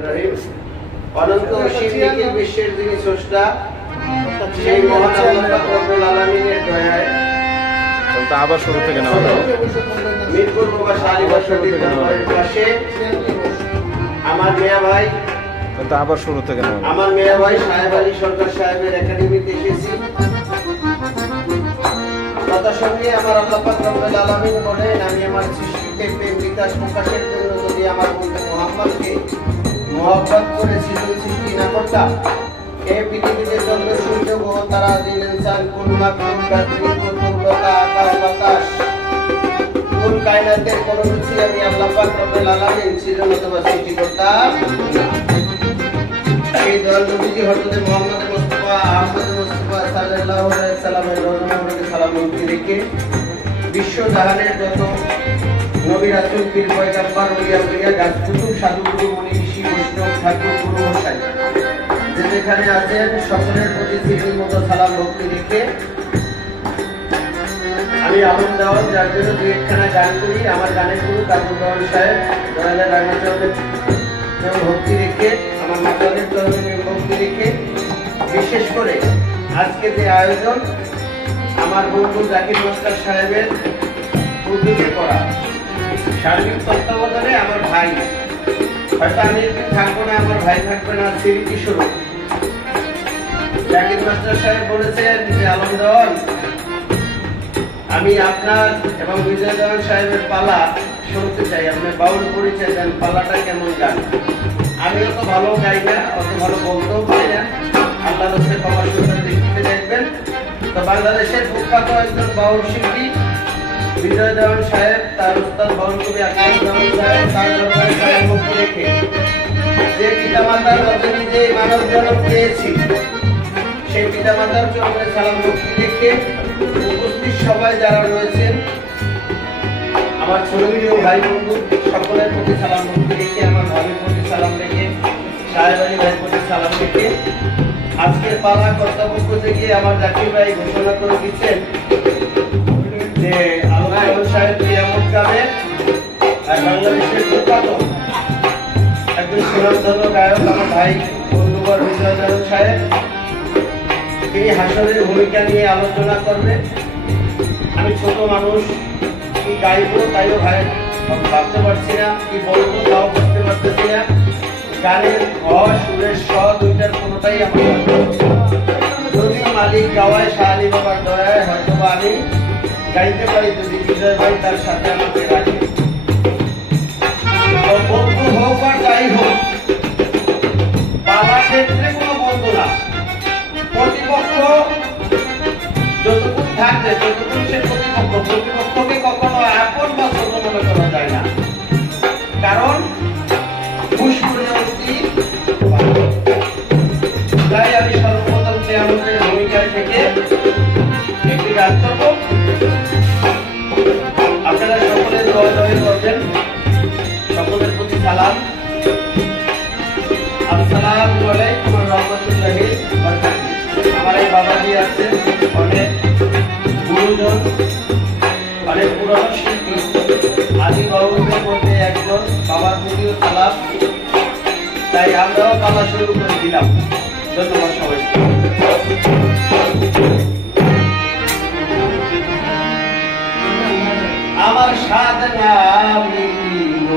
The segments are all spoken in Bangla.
রহমানির রহিম। অনন্ত অসীম নিখিল বিশ্বের যিনি স্রষ্টা, সেই মহান আল্লাহ রব্বুল আলামিনের দয়ায় তো আবার শুরু থেকে নেওয়া হবে। মিরপুর বাবা শাহরিয়ার শরীফ দরবারের পাশে আমার মেয়া ভাই তো আবার শুরু থেকে নেওয়া হবে। আমার মেয়া ভাই সাহেব আলী সরকার সাহেবের একাডেমিতে এসেছি। কথা সঙ্গে আমার আল্লাহ পাক রব্বুল আলামিন বলেন, আমি আমার সৃষ্টিতে প্রেম বিকাশ প্রকাশের জন্য যদি আমার বন্ধু মুহাম্মদকে মহব্বত করে সৃষ্টি না করতাম, এই পৃথিবীতে চন্দ্র সূর্য গ্রহ তারা দিন ইনসান কুল মাখলুক গাছগুলো লতা আকাশ বাতাস কুল কায়নাতের কোনো কিছু আমি আল্লাহ পাক রব্বুল আলামিন সৃজন অথবা সৃষ্টি করতাম না। এই দয়াল নবীজি হযরত মুহাম্মদ মুস্তাফা আহমদ মুস্তাফা সাল্লাল্লাহু আলাইহি সাল্লামের রহমতে সালাম রেখে বিশ্ব জাহানের যত নবী রাসূল পীর পয়গম্বর ওলিয়া উলিয়া গাছগুলো সাধুগুরু মুনি ঋষি বৈষ্ণব ঠাকুর গুরু মশাই যেখানে আছেন সকলের প্রতি স্মৃতির মতো সালাম ভক্তি রেখে আমি আমন দেওয়ার যার জন্য দুই একখানা গান করি। আমার গানের গুরু কাজল দেওয়ান সাহেব দয়ালের রাঙাচরণের ভক্তি রেখে আমার মাতালের চরণে ভক্তি রেখে বিশেষ করে আজকে যে আয়োজন আমার বন্ধু জাকির মাস্টার সাহেবের উদ্যোগে করা, সার্বিক তত্ত্বাবধানে আমার ভাই, হয়তো আমি থাকবো না, আমার ভাই থাকবে না, স্মৃতি স্বরূপ জাকির মাস্টার সাহেব বলেছেন যে আলম দেওয়ান, আমি আপনার এবং বিজয় দেওয়ান সাহেবের পালা শুনতে চাই, আপনি বাউল পরিচয় দেন, পালাটা কেমন গান। আমি অত ভালো গাই না, অত ভালো বলতেও পারি না, আল্লাহ রসের ক্ষমা সুন্দর দেখতে দেখবেন। তো বাংলাদেশের প্রখ্যাত একজন বাউল শিল্পী বিজয় দেওয়ান সাহেব, তার উস্তাদ বাউল কবি আকাশ দেওয়ান সাহেব, তার দরবারে সাহেব মুক্তি রেখে যে পিতামাতার রজনী যে মানব জনক পেয়েছি, সেই পিতামাতার চরণে সালাম ভক্তি রেখে উপস্থিত সবাই যারা রয়েছেন, আমার ছোট ভাই বন্ধু সকলের প্রতি সালাম ভক্তি রেখে, আমার ভাবির প্রতি সালাম রেখে, সাহেব আলী ভাইয়ের প্রতি সালাম রেখে আজকের পালা কর্তব্য করতে গিয়ে আমার জাকির ভাই ঘোষণা করে দিচ্ছেন যে আল্লাহ সাহেব কিয়ামত গাবে আর বাংলাদেশের প্রখ্যাত একজন সুনামধন্য গায়ক আমার ভাই বন্ধুবর বিজয় দেওয়ান সাহেব, তিনি হাসরের ভূমিকা নিয়ে আলোচনা করবেন। আমি ছোট মানুষ, কি গাইবো তাইও ভাই ভাবতে পারছি না, কি বলবো তাও বুঝতে পারতেছি না। গানের সুরের দুইটার কোনোটাই আমার যদি মালিক গাওয়ায় শাহ আলী বাবার দয়ায় হয়তো বা আমি গাইতে পারি, যদি বিজয় ভাই তার সাথে আমাকে রাখে। বন্ধু হোক আর যাই হোক, বাবার ক্ষেত্রে কোনো বন্ধু না, প্রতিপক্ষ যতটুকু থাকবে ততটুকু সে প্রতিপক্ষ, প্রতিপক্ষকে কখনো আপন বা ছোট মনে করা যায় না, কারণ তাই আমি সর্বপ্রথম কিয়ামতের ভূমিকায় থেকে একটি গান করব। আপনারা সকলে দোয়া করবেন, সকলের প্রতি সালাম। আসসালামু আলাইকুম ওয়া রাহমাতুল্লাহি ওয়া বারাকাতুহু। আমার এই বাবাজি আছে, অনেক গুরুজন, অনেক পুরনো শিল্পী, আদি বাউলদের মধ্যে একজন, বাবার প্রতিও সালাম। তাই আমরাও পালা শুরু করে দিলাম। ধন্যবাদ সবাই। আমার সাধনা মিলিল,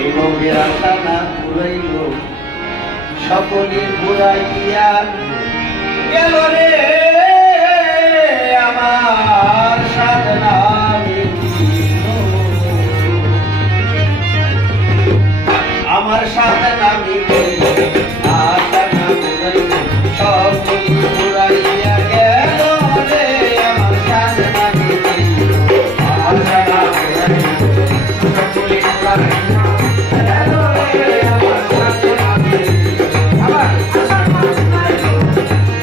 এই রোগের আশা না ঘুরাইল, সকলে ঘুরাইয়া গেল রে। আমার সাধনা মিলিল, আমার সাধনা মিলিল, আশা না ঘুরাইল, সকলে ঘুরাইয়া গেল রে। আমার সাধনা মিলিল, আশা না ঘুরাইল, সকলে ঘুরাইয়া গেল রে। আমার সাধনা মিলিল, আমার আশা না ঘুরাইল,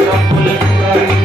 সকলে ঘুরাইয়া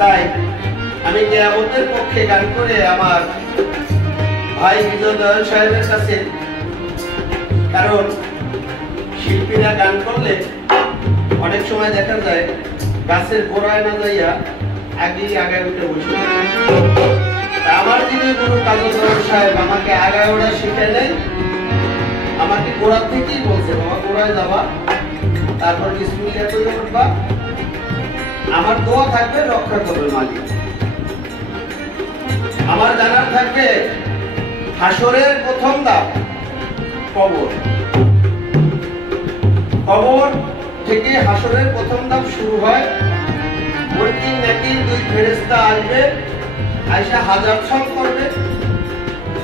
তাই আমি কিয়ামতের পক্ষে গান করে আমার ভাই বিজয় দয়াল সাহেবের কাছে, কারণ শিল্পীরা গান করলে অনেক সময় দেখা যায় গাছের গোড়ায় না যাইয়া আগায় উঠে বসে। আমার যিনি গুরু কাজল দয়াল সাহেব আমাকে আগায় ওঠা শিখায় নাই, আমাকে গোড়ার থেকেই বলছে বাবা গোড়ায় যাবা, তারপর বিসমিল্লাহ করে উঠবা, আমার দোয়া থাকবে রক্ষা করবে মালিক। আমার জানার থাকবে হাসরের প্রথম ধাপ কবর, কবর থেকে হাসরের প্রথম ধাপ শুরু হয়। মুনকির নাকির দুই ফেরেশতা আসবে, আয়েশা হাজার ছল করবে,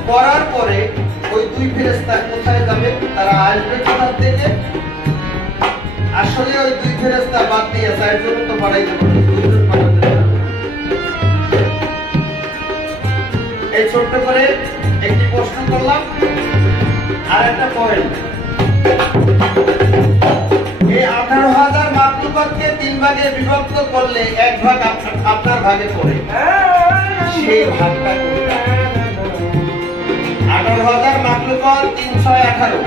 করার পরে ওই দুই ফেরেশতা কোথায় যাবে, তারা আসবে কোথা থেকে? আসলে ওই দুই ফেরেশতা বাদ দিয়ে চারজন তো পাঠাইতে পারে, দুইজন পাঠাতে পারে। এই ছোট্ট করে একটি প্রশ্ন করলাম, আর একটা পয়েন্ট। এই 18,000 মাখলুকাতকে 3 ভাগে বিভক্ত করলে 1 ভাগ আপনার ভাগে পড়ে, সেই ভাগটা কোনটা? 18,000 মাখলুকাত 318,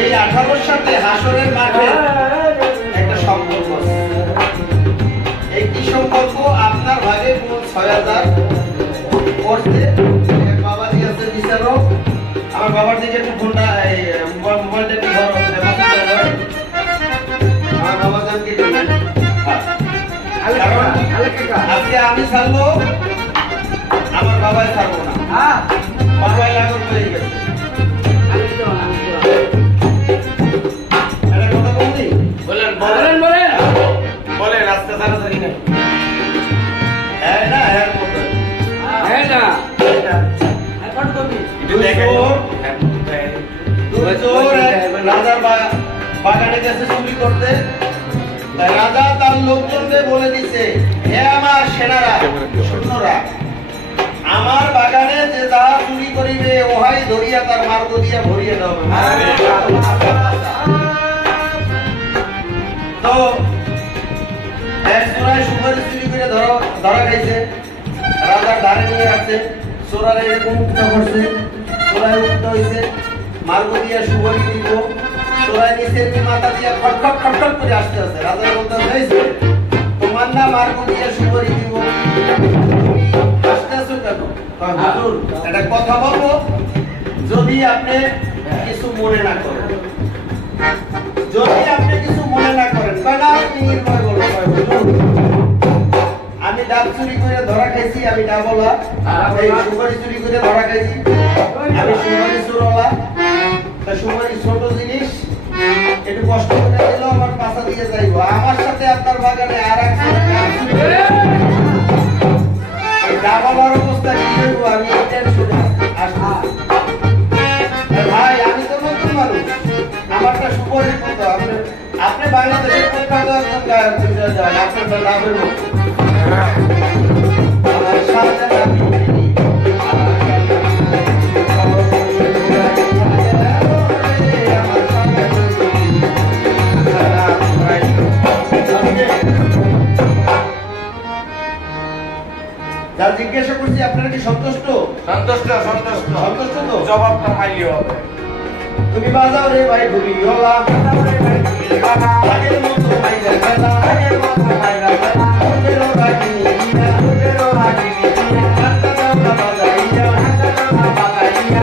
এই 18-র সাথে হাসরের মাঠে একটা সম্পর্ক আছে। এই কি সম্পর্ক? আপনার ভাগে কোন 6,000 পড়ছে, বাবাজি আছে বিচারো, আমার বাবার দিকে একটু ফোনটা মোবাইলটা একটু ধরো, আমার বাবা জানকে আজকে আমি ছাড়বো, আমার বাবাই ছাড়বো না, বাবাই লাগর হয়ে গেছে। বলেন আজকে তাড়াতাড়ি না, হ্যাঁ না হ্যাঁ মতো হ্যাঁ না রাজার বাগানে গেছে চুরি করতে, রাজা তার লোকজনকে বলে দিছে, হে আমার সেনারা সৈন্যরা, আমার বাগানে যে যাহা চুরি করিবে ওহাই ধরিয়া তার মার্গ দিয়া ভরিয়ে দাও। তো এক চোরাই সুপারি চুরি করে ধরা খাইছে, রাজার ধারে নিয়ে আসছে, চোরারে এরকম উল্টা করছে, চোরাই উল্টা হয়েছে, মার্গ দিয়া সুপারি দিব, চোরাই নিচের মাথা দিয়া খটখট খটখট করে আসতে আছে। রাজা বলতে হয়েছে তোমার না মার্গ দিয়া সুপারি দিব, আসতে আছো কেন? হুজুর একটা কথা বলবো, যদি আপনি কিছু মনে না করেন, যদি আপনি কিছু মনে না করেন, নির্ভয় বলো আমি ডাব চুরি করে ধরা খাইছি, আমি ডাবলা, এই সুপারি চুরি করে ধরা খাইছি, আমি সুপারি চোরলা। তা সুপারি ছোট জিনিস, একটু কষ্ট করে দিলেও আমার পাশা দিয়ে যাইব, আমার সাথে আপনার বাগানে আর এক ডাবলার অবস্থা কি হইব, আমি এই টেনশনে আসছি। ভাই আমি তো নতুন মানুষ, আমার সন্তুষ্ট তো জবাবটা মাইলি হবে। তুমি বাজাও রে ভাই ঘুরি ওলা আগের মতো মাইরা খেলা ওদেরও রাখিনি ওদেরও রাখিনি হাতটা দামটা বাজাইয়া হাতটা বাজাইয়া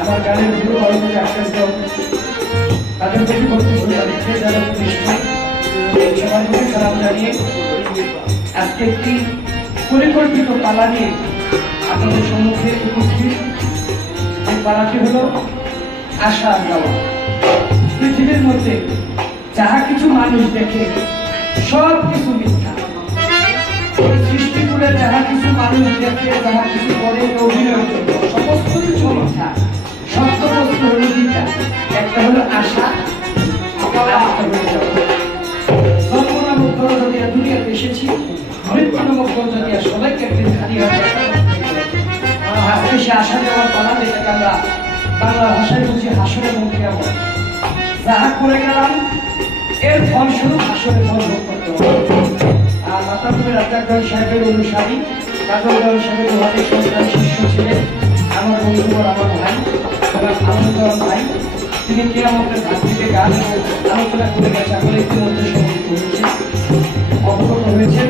আমার গানের গুরু বড়দের আশ্রয় তাদের প্রতি সবার প্রতি সালাম জানিয়ে আজকে একটি পরিকল্পিত পালা নিয়ে আপনাদের সম্মুখে উপস্থিত। এই পালাটি হলো আশা দেওয়া। পৃথিবীর মধ্যে যাহা কিছু মানুষ দেখে সব কিছু মিথ্যা। সৃষ্টি করে যাহা কিছু মানুষ দেখে যাহা কিছু করে অভিনয় করবে সমস্ত কিছু মিথ্যা। সত্য বস্তু হলো দুইটা, একটা হলো আশা, জন্ম নামক দরজা দিয়ে দুনিয়াতে এসেছি, মৃত্যু নামক দরজা দিয়ে সবাইকে একদিন খালি হবে। আজকে সে আশা দেওয়ার পালা, যেটাকে আমরা বাংলা ভাষায় বলছি হাসরের মুখে কেমন যাহা করে গেলাম এর ফলস্বরূপ হাসরের ফল ভোগ করতে হবে। আর মাতাপুরের রাজ্জাক সাহেবের অনুসারী কাজল সাহেবের অনেক সন্তান শিষ্য ছিলেন আমার বন্ধুবর, আমার ভাই আনন্দ ভাই। তিনি কিয়ামতের ভাগ থেকে গান আলোচনা করে গেছে, আমরা ইতিমধ্যে সম্মিলিত হয়েছে অবগত হয়েছেন।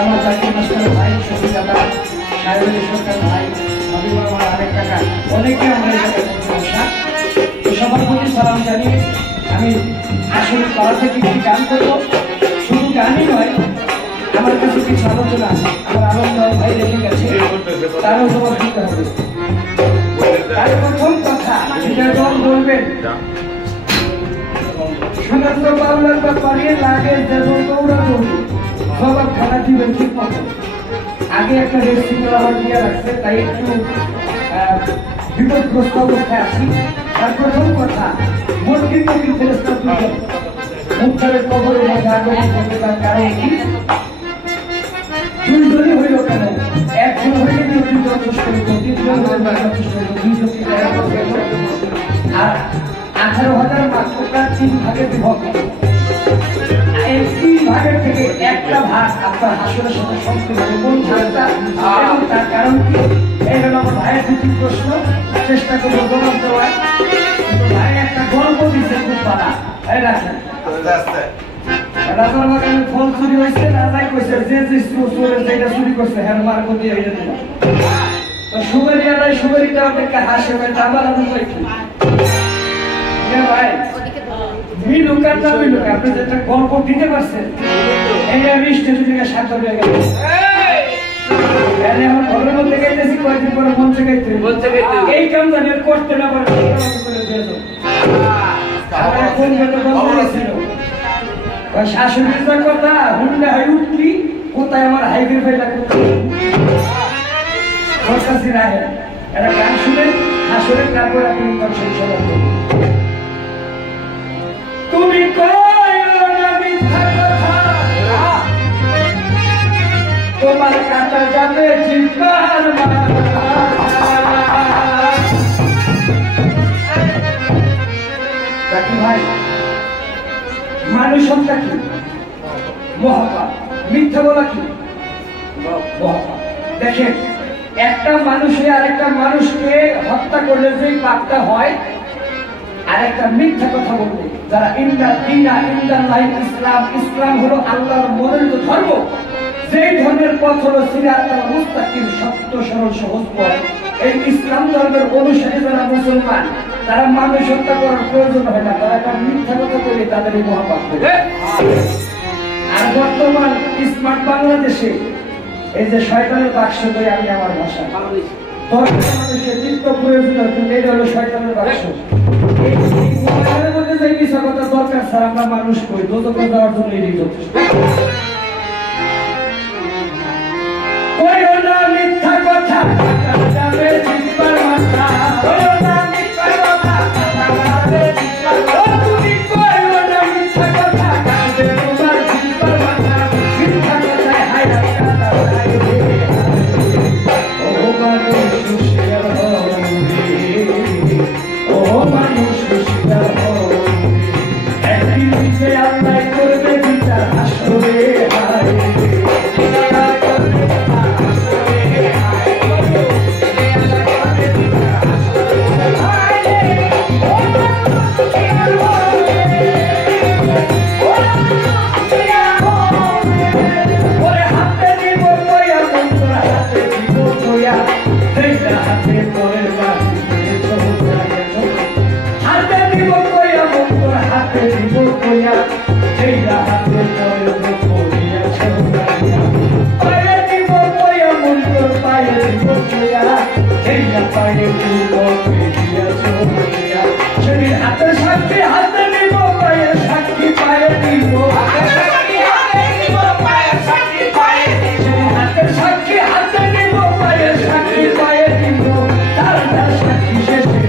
আমার জাতীয় মাস্টার ভাই শফিক দাদা সাহেবের সরকার ভাই হাবিবুর আমার আরেক কাকা অনেকে আমরা এই জায়গায় আসা। সবার প্রতি সালাম জানিয়ে আমি আসলে পাড়া থেকে একটি গান করবো। শুধু গানই নয়, আমার কাছে কিছু আলোচনা আমার আনন্দ ভাই রেখে গেছে, তারও জবাব দিতে হবে। তার প্রথম কথা বিজয়গণ বলবেন, সমস্ত বাংলার ব্যাপারে লাগে যেমন দৌড়াদৌড়ি জবাব খানা দিবেন ঠিক মতো। আগে একটা রেসিপিগুলো আমার দিয়ে রাখছে, তাই একটু বিপদগ্রস্ত অবস্থায় আছি। তার প্রথম কথা, মর্গির মর্গির ফেরেস্তা দুজন মুখের কবরের মধ্যে আগমন করবে, তার কারণ কি? দুইজনই হইল কেন? একজন হইলে দুজন যথেষ্ট হইল, তিনজন হইলে যথেষ্ট হইল, দুইজনকে আর 18,000 মাত্রটা 3 ভাগে বিভক্ত। এই 3 ভাগের থেকে একটা ভাগ আপনার হাসরের সাথে সম্পৃক্ত। কোন ভাগটা? তার কারণ কি? এই হলো আমার ভাইয়ের দুটি প্রশ্ন, চেষ্টা করবো জবাব দেওয়ার। ভাই একটা গল্প দিচ্ছে খুব পালা, রাখেন রাজার বাগানে ফল চুরি হয়েছে, রাজাই কইছে যে যে চোরের যেটা চুরি করছে হ্যাঁ মার্ক দিয়ে হয়ে দিল। তো সুবেরিয়ারাই সুবেরিটা ওদেরকে হাসে ভাই আমার আমি কইছি ভাই মিলুকার না মিলুক, আপনি যেটা গল্প দিতে পারছেন এই আমি স্টেজে থেকে সাথে হয়ে গেল। এখন ঘরের মধ্যে গাইতেছি, কয়েকদিন পরে মঞ্চে গাইতে এই কাম জানি করতে না পারে কোন ছিল শাশুড়ির যা কথা হুন্ডা হাই উঠলি কোথায় আমার হাইকের ফাইলা করতেছি রাহে একটা গান শুনে আসলে তারপর আপনি সংশোধন করবেন। তুমি তোমার কাটা যাবে চিৎকার ভাই। মানুষ হত্যা কি? মহাপাপ। মিথ্যা বলা কি? মহাপাপ। দেখেন, একটা মানুষে আরেকটা মানুষকে হত্যা করলে যে পাপটা হয়, আর একটা মিথ্যা কথা বলবে যারা ইসলাম, ইসলাম হলো আল্লাহর মনোনীত ধর্ম, যেই ধর্মের পথ হলো সিরাতুল মুস্তাকিম, সত্য সরল সহজ পথ, এই ইসলাম ধর্মের অনুসারী যারা মুসলমান তারা মানুষ হত্যা করার প্রয়োজন হয় না, তারা একটা মিথ্যা কথা বলে তাদের এই মহাপাপ করে। আর বর্তমান স্মার্ট বাংলাদেশে এই যে শয়তানের বাক্স বই, আমি আমার ভাষা মানুষের নিত্য প্রয়োজন, কিন্তু এটা হলো শয়তানের বাক্স। এই মোবাইলের মধ্যে যে মিথ্যা কথা দরকার স্যার আমরা মানুষ করি দোজখে যাওয়ার জন্য এটাই যথেষ্ট। মিথ্যা কথা যাবে জিতবার মাথা, তুমি কইও না মিথ্যা কথা কাঁদবে তোমার জিতবার মাথা, মিথ্যা কথায় হায় হায় ও মানুষ হুঁশিয়ার হও রে, ও মানুষ হুঁশিয়ার হও রে, একদিন নিজে আল্লাহ করবে বিচার হাসরে হায় হাতের সাক্ষী হাতে নিব পায়ের সাক্ষী পায়ে নিব, হাতের সাক্ষী হাতে নিব পায়ের সাক্ষী পায়ে নিব, তার সাক্ষী শেষে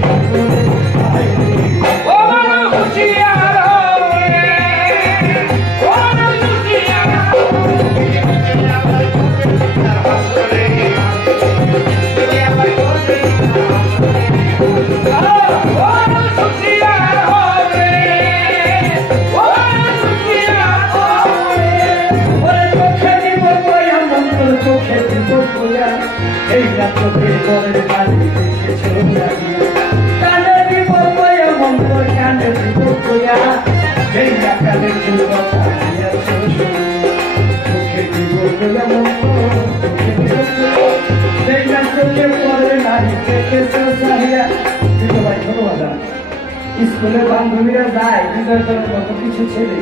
স্কুলে বান্ধবীরা যায় বিজয় করার মতো কিছু ছেলে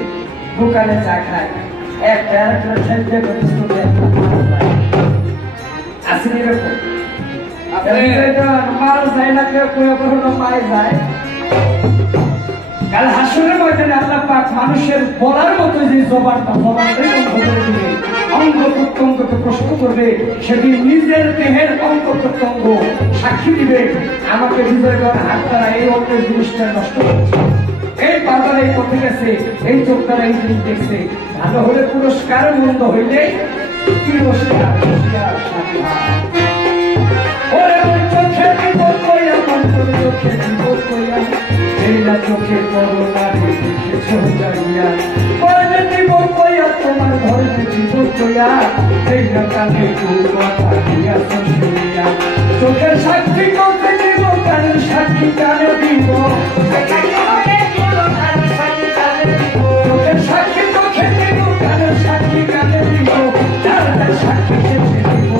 দোকানে চা খায়, একটা আসেন এরকম মাল যায় না, কেউ কোনো পায়ে যায়। কাল হাসরের ময়দানে আল্লাহ পাক মানুষের বলার মতো যে জবানটা জবানটাই বন্ধ করে দিবে, অঙ্গ প্রত্যঙ্গকে প্রশ্ন করবে, সেটি নিজের দেহের অঙ্গ প্রত্যঙ্গ সাক্ষী দিবে আমাকে বিজয় করার হাত দ্বারা এই অন্যের জিনিসটা নষ্ট করছে, এই পাতার এই পথে গেছে, এই চোখ দ্বারা এই জিনিস দেখছে। ভালো হলে পুরস্কার, মন্দ হইলে চোখে করোনা দেখেছ জানিয়া, তোমার ধর্মে জীবন কইয়া, সেই কানে কথা দিয়াছ শুনিয়া, চোখের সাক্ষী করতে দিব কানের সাক্ষী কানে দিব, চোখের সাক্ষী চোখে দিব কানের সাক্ষী কানে দিব, যার সাক্ষী শেষে দিব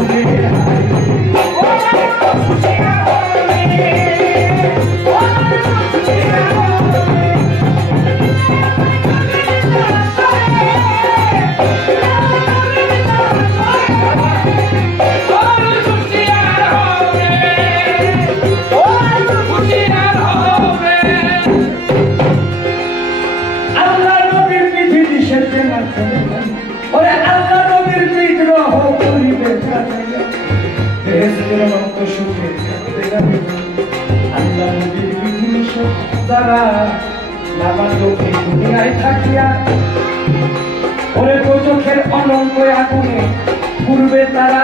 চোখের অনন্ত আগুনে পূর্বে তারা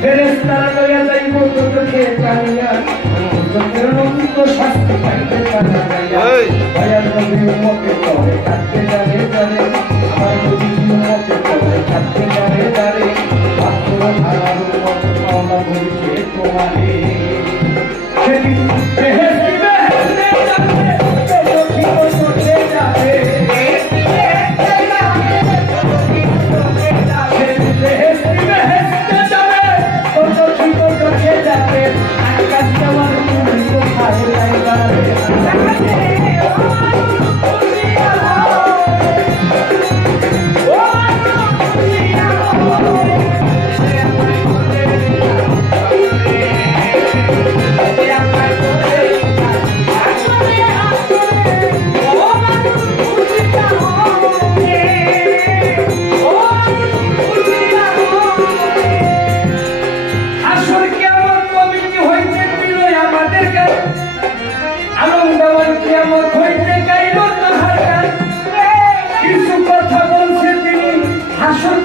ফেরেশতারা লইয়া যাইব চোখে টানিয়া, চোখের অনন্ত শাস্তি পাইতে তারা দয়াল নবীর উম্মতে তবে কাটতে জানে জানে, আমার নবীর উম্মতে তবে কাটতে জানে জানে, মাত্র ধারার উম্মত পাওনা বলছে তোমারে, সেদিন বেহেশতে বেহেশতে যাবে, চোখে চোখে যাবে, বেহেশতে বেহেশতে যাবে, চোখে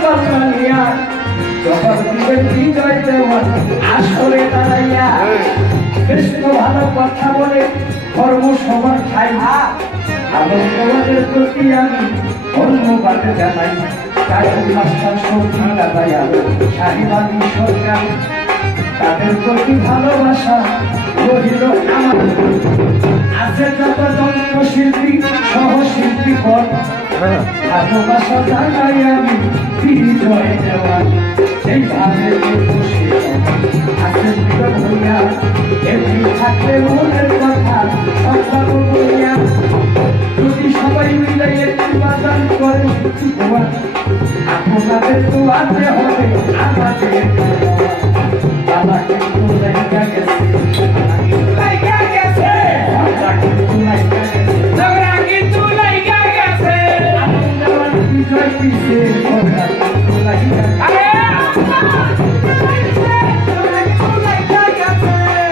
পাল্লা নিয়া জবাব দিবেন বিজয় দেওয়ান আসরে দাঁড়াইয়া। কৃষ্ণ ভালো কথা বলে ধর্ম সবার খাই আনন্দবাদের প্রতি আমি ধন্যবাদ জানাই। চাকরি মাস্টার সবজি দাদাইয়া শাহিবাদী সরকার তাদের প্রতি ভালোবাসা রহিল আমার। আছে যত যন্ত্রশিল্পী সহশিল্পী পর ভালোবাসা জানাই আমি বিজয় দেওয়ান। এইভাবে বসে আছে হইয়া এমনি থাকলে মনের কথা সব বলিয়া যদি সবাই মিলে একটু বাজান করে আপনাদের তো আনতে হবে আমাদের। বাবা কিন্তু লাইকা গেছে লাইকা গেছে ঝগড়া কিন্তু লাইকা গেছে আনন্দবান বিজয় দিছে ঝগড়া কিন্তু লাইকা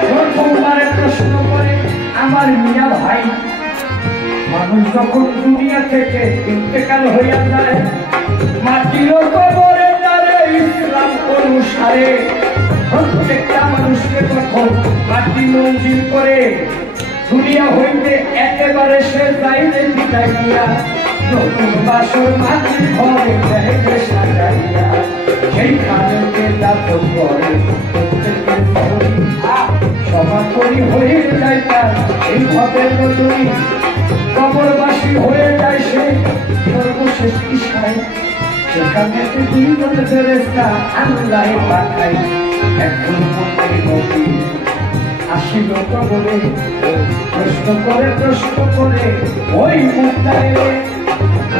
প্রথমবারে প্রশ্ন করে আমার মিয়া ভাই মানুষ যখন দুনিয়া থেকে ইন্তেকাল হইয়া যায় মাটির কবরে তারে ইসলাম অনুসারে প্রত্যেকটা মানুষকে তখন মাটি মঞ্জিল করে দুনিয়া হইতে একেবারে সে যাইলে বিদায় দিয়া নতুন বাসর মাটির ঘরে যাইতে সাজাইয়া সেইখানে দাফন করে প্রত্যেকের সমাপনী হয়ে যায় তার এই ভাবের মতনই কবরবাসী হয়ে যায় সে সর্বশেষ ইশায়। সেখান থেকে দুইজন ফেরেশতা আল্লাহ পাঠায় একজন মন্ত্রী নবী আসিল কবরে প্রশ্ন করে ওই মুক্তায়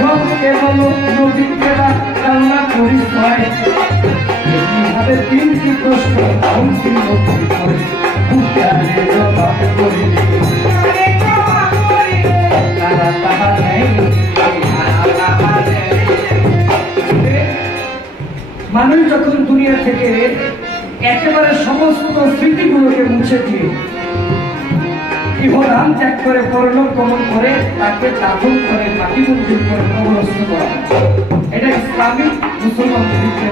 রবকে বলো নবীকে কান্না করিস নয়। এইভাবে তিনটি প্রশ্ন অন্তিম করে মুক্তায় জবাব করে মানুষ যখন দুনিয়া থেকে একেবারে সমস্ত স্মৃতিগুলোকে মুছে দিয়ে ইহরাম ত্যাগ করে পরলোক গমন করে তাকে দাফন করে মাটি মন্দির করে কবরস্থ করা, এটা ইসলামিক মুসলমানদের রীতি।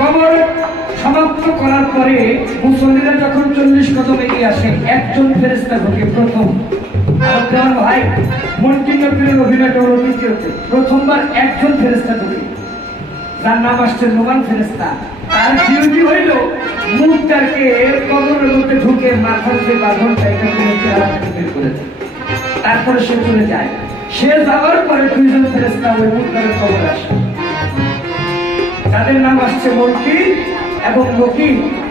কবর সমাপ্ত করার পরে মুসল্লিরা যখন 40 কদম এগিয়ে আসে একজন ফেরেশতা ঢোকে প্রথম। আমার ভাই মন্টি নবীর অভিনয়টা হলো দ্বিতীয়তে, প্রথমবার একজন ফেরেশতা ঢোকে যার নাম আসছে নোমান ফেরেশতা। তার ডিউটি হইল মুক্তারকে কবরের মধ্যে ঢুকে মাথার যে বাঁধনটা এটা বের করে দেয়, তারপরে সে চলে যায়। সে যাওয়ার পরে দুইজন ফেরেশতা ওই মুক্তারের কবর আসে, তাদের নাম আসছে মন্টি এবং মকি।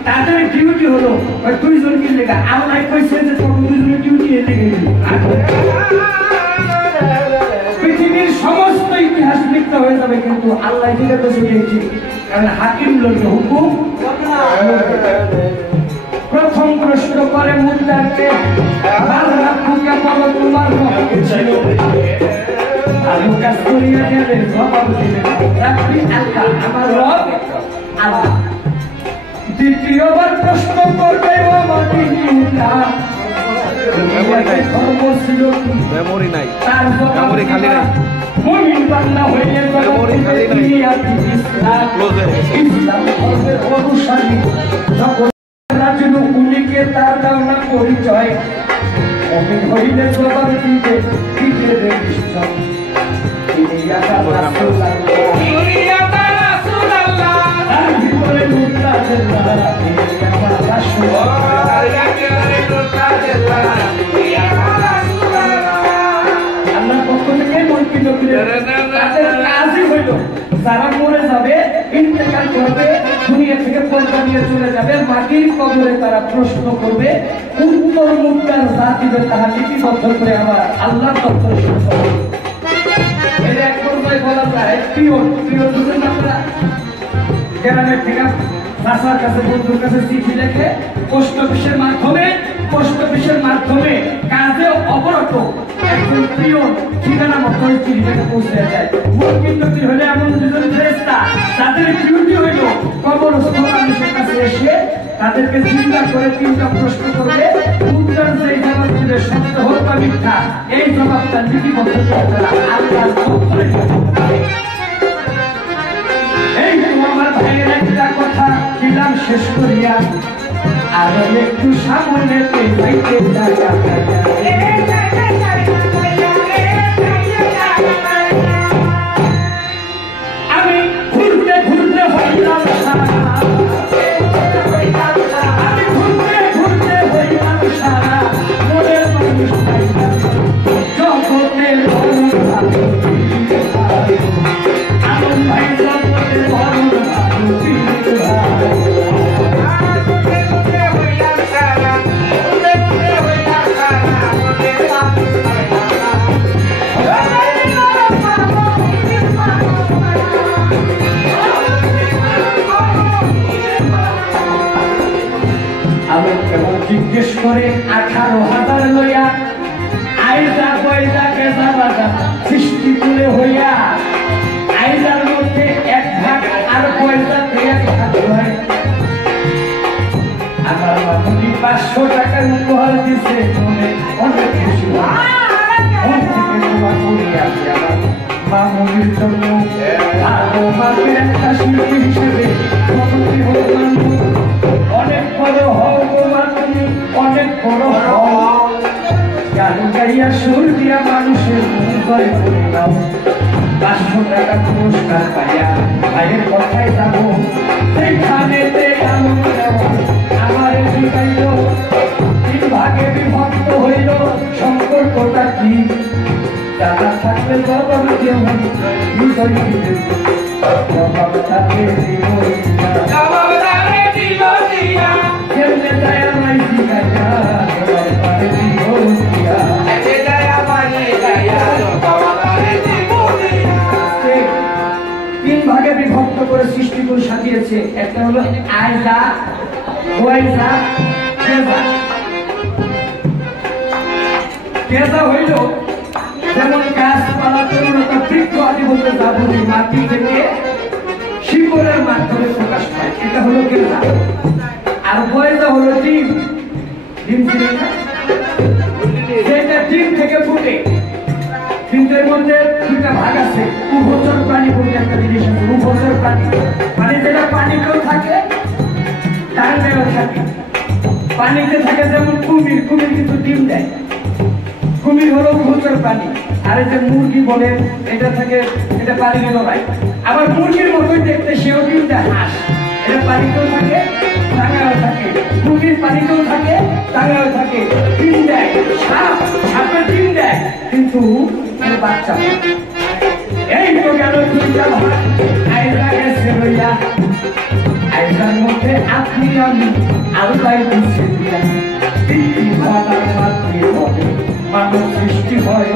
তাদের ডিউটি হলো ওই দুইজনকে লেখা। আল্লাহ কইছে যে তখন দুইজনের ডিউটি এতে গেল। পৃথিবীর সমস্ত ইতিহাস মিথ্যা হয়ে যাবে, কিন্তু আল্লাহ যেটা কইছে দেখছি, কারণ হাকিম লোক হুকুম। প্রথম প্রশ্ন করে মুদ্দাকে আল্লাহ ফুকা বলো তোমার রব ছিল। আলু কাজ করিয়া গেলে জবাব দিলেন রাব্বি আল্লাহ, আমার রব আল্লাহ। দ্বিতীয়বার প্রশ্ন করবে ও মদিনা মেমোরি নাই, তার মেমোরি খালি নাই, মুমিন বান্দা হইলে মেমোরি খালি নাই, ইসলাম ধর্মের অনুসারী যখন রাজনু উনিকে তার দাওনা পরিচয় মুমিন হইলে জবাব দিবে দিতে নিশ্চয়। তিনি রাসূলুল্লাহ, তিনি রাসূলুল্লাহ, তার ভিতরে মুদ্রা আল্লাহ, তিনি আমার রাসূলুল্লাহ, আল্লাহ পক্ষ থেকে মন্ত্রিত তাদের কাজই হইল যারা মরে যাবে, ইন্তেকাল করবে, দুনিয়া থেকে পর্দা নিয়ে চলে যাবে, মাটির কবরে তারা প্রশ্ন করবে, উত্তর মুদ্রার যা দিবে তাহা লিপিবদ্ধ করে আমার আল্লাহ দপ্তরে এটা এক পর্যায়ে বলা যায় পিওন। পিওন বুঝেন আপনারা? গ্রামের থেকে চাষার কাছে বন্ধুর কাছে চিঠি লেখে পোস্ট অফিসের মাধ্যমে কাজে অবরত একজন পিওন ঠিকানা মতো চিঠিটাকে পৌঁছে যায়। মুমিন নবী হলে এমন দুজন ফেরেশতা তাদের ডিউটি হইল কবরস্থ মানুষের কাছে এসে তাদেরকে জিজ্ঞাসা করে 3টা প্রশ্ন করবে, উত্তর যে জবাব দিবে সত্য হোক বা মিথ্যা, এই জবাবটা লিপিবদ্ধ করে আল্লাহর দপ্তরে এই তো আমার ভাইয়ের একটা কথা দিলাম শেষ করিয়া, আর একটু সামনে যাইতে আমি ঘুরতে ঘুরতে হইলাম সারা, আমি ঘুরতে ঘুরতে হইলাম সারা, মনের মানুষ পাইলাম জগতের বড় ভালো, আমার ভাই জগতের বড় ভালো আমি কেমন জিজ্ঞেস করে 18,000 লইয়া আইজা পয়সা কেসা বাজা সৃষ্টি করে হইয়া, আইজার মধ্যে 1 ভাগ আর পয়সা 1 ভাগ হয়। আমার মামুনি 500 টাকার উপহার দিছে, মনে অনেক খুশি হয়। মন থেকে দোয়া করি আমি আমার মামুনির জন্য, ভালো মাপের একটা শিল্পী হিসেবে মামুনি হোক মামুনি অনেক বড় হও গো মামুনি, অনেক বড় হও। গান গাইয়া সুর দিয়া মানুষের মন জয় করে নাও। 500 টাকা পুরস্কার পাইয়া ভাইয়ের কথায় যাব, সেইখানেতে আমার শিখাইল 3 ভাগে বিভক্ত হইল সম্পর্কটা কি। টাকা থাকলে জবাব কেউ বিজয় দিতে, জবাব তাকে কেমনে যায় আমায় শিখাইয়া, জবাব তাকে দিয়া 3 ভাগে বিভক্ত করে সৃষ্টি করে সাজিয়েছে। একটা হলো আয়জা, ওয়াইজা, কেজা। কেজা হইল যেমন গাছপালা তরুণতা বৃক্ষ আদি বলতে যাবনি, মাটি থেকে শিকড়ের মাধ্যমে প্রকাশ পায়, এটা হলো কেজা। আর ওয়াইজা হলো ডিম, ডিম যেটা ডিম থেকে ফুটে। কিন্তু এর মধ্যে 2টা ভাগ আছে। উভচর প্রাণী বলতে একটা জিনিস আছে, উভচর প্রাণী মানে যেটা পানিতেও থাকে ডাঙায়ও থাকে। পানিতে থাকে যেমন কুমির, কুমির কিন্তু ডিম দেয়, কুমির হলো উভচর প্রাণী। আর এই যে মুরগি বলে এটা থাকে, এটা পানিতে লড়াই। আবার মুরগির মতোই দেখতে, সেও ডিম দেয়, হাঁস, এটা পানিতেও থাকে ডাঙায়ও থাকে। কুমির পানিতেও থাকে ডাঙায়ও থাকে, ডিম দেয়। সাপ, সাপের ডিম দেয় কিন্তু বাচ্চা। এই তো গেল 2টা ভাগ। আইজা গেছে লইয়া, আইজার মধ্যে আপনি আমি আল্লাহ দিচ্ছে দিয়া, মানব সৃষ্টি হয়।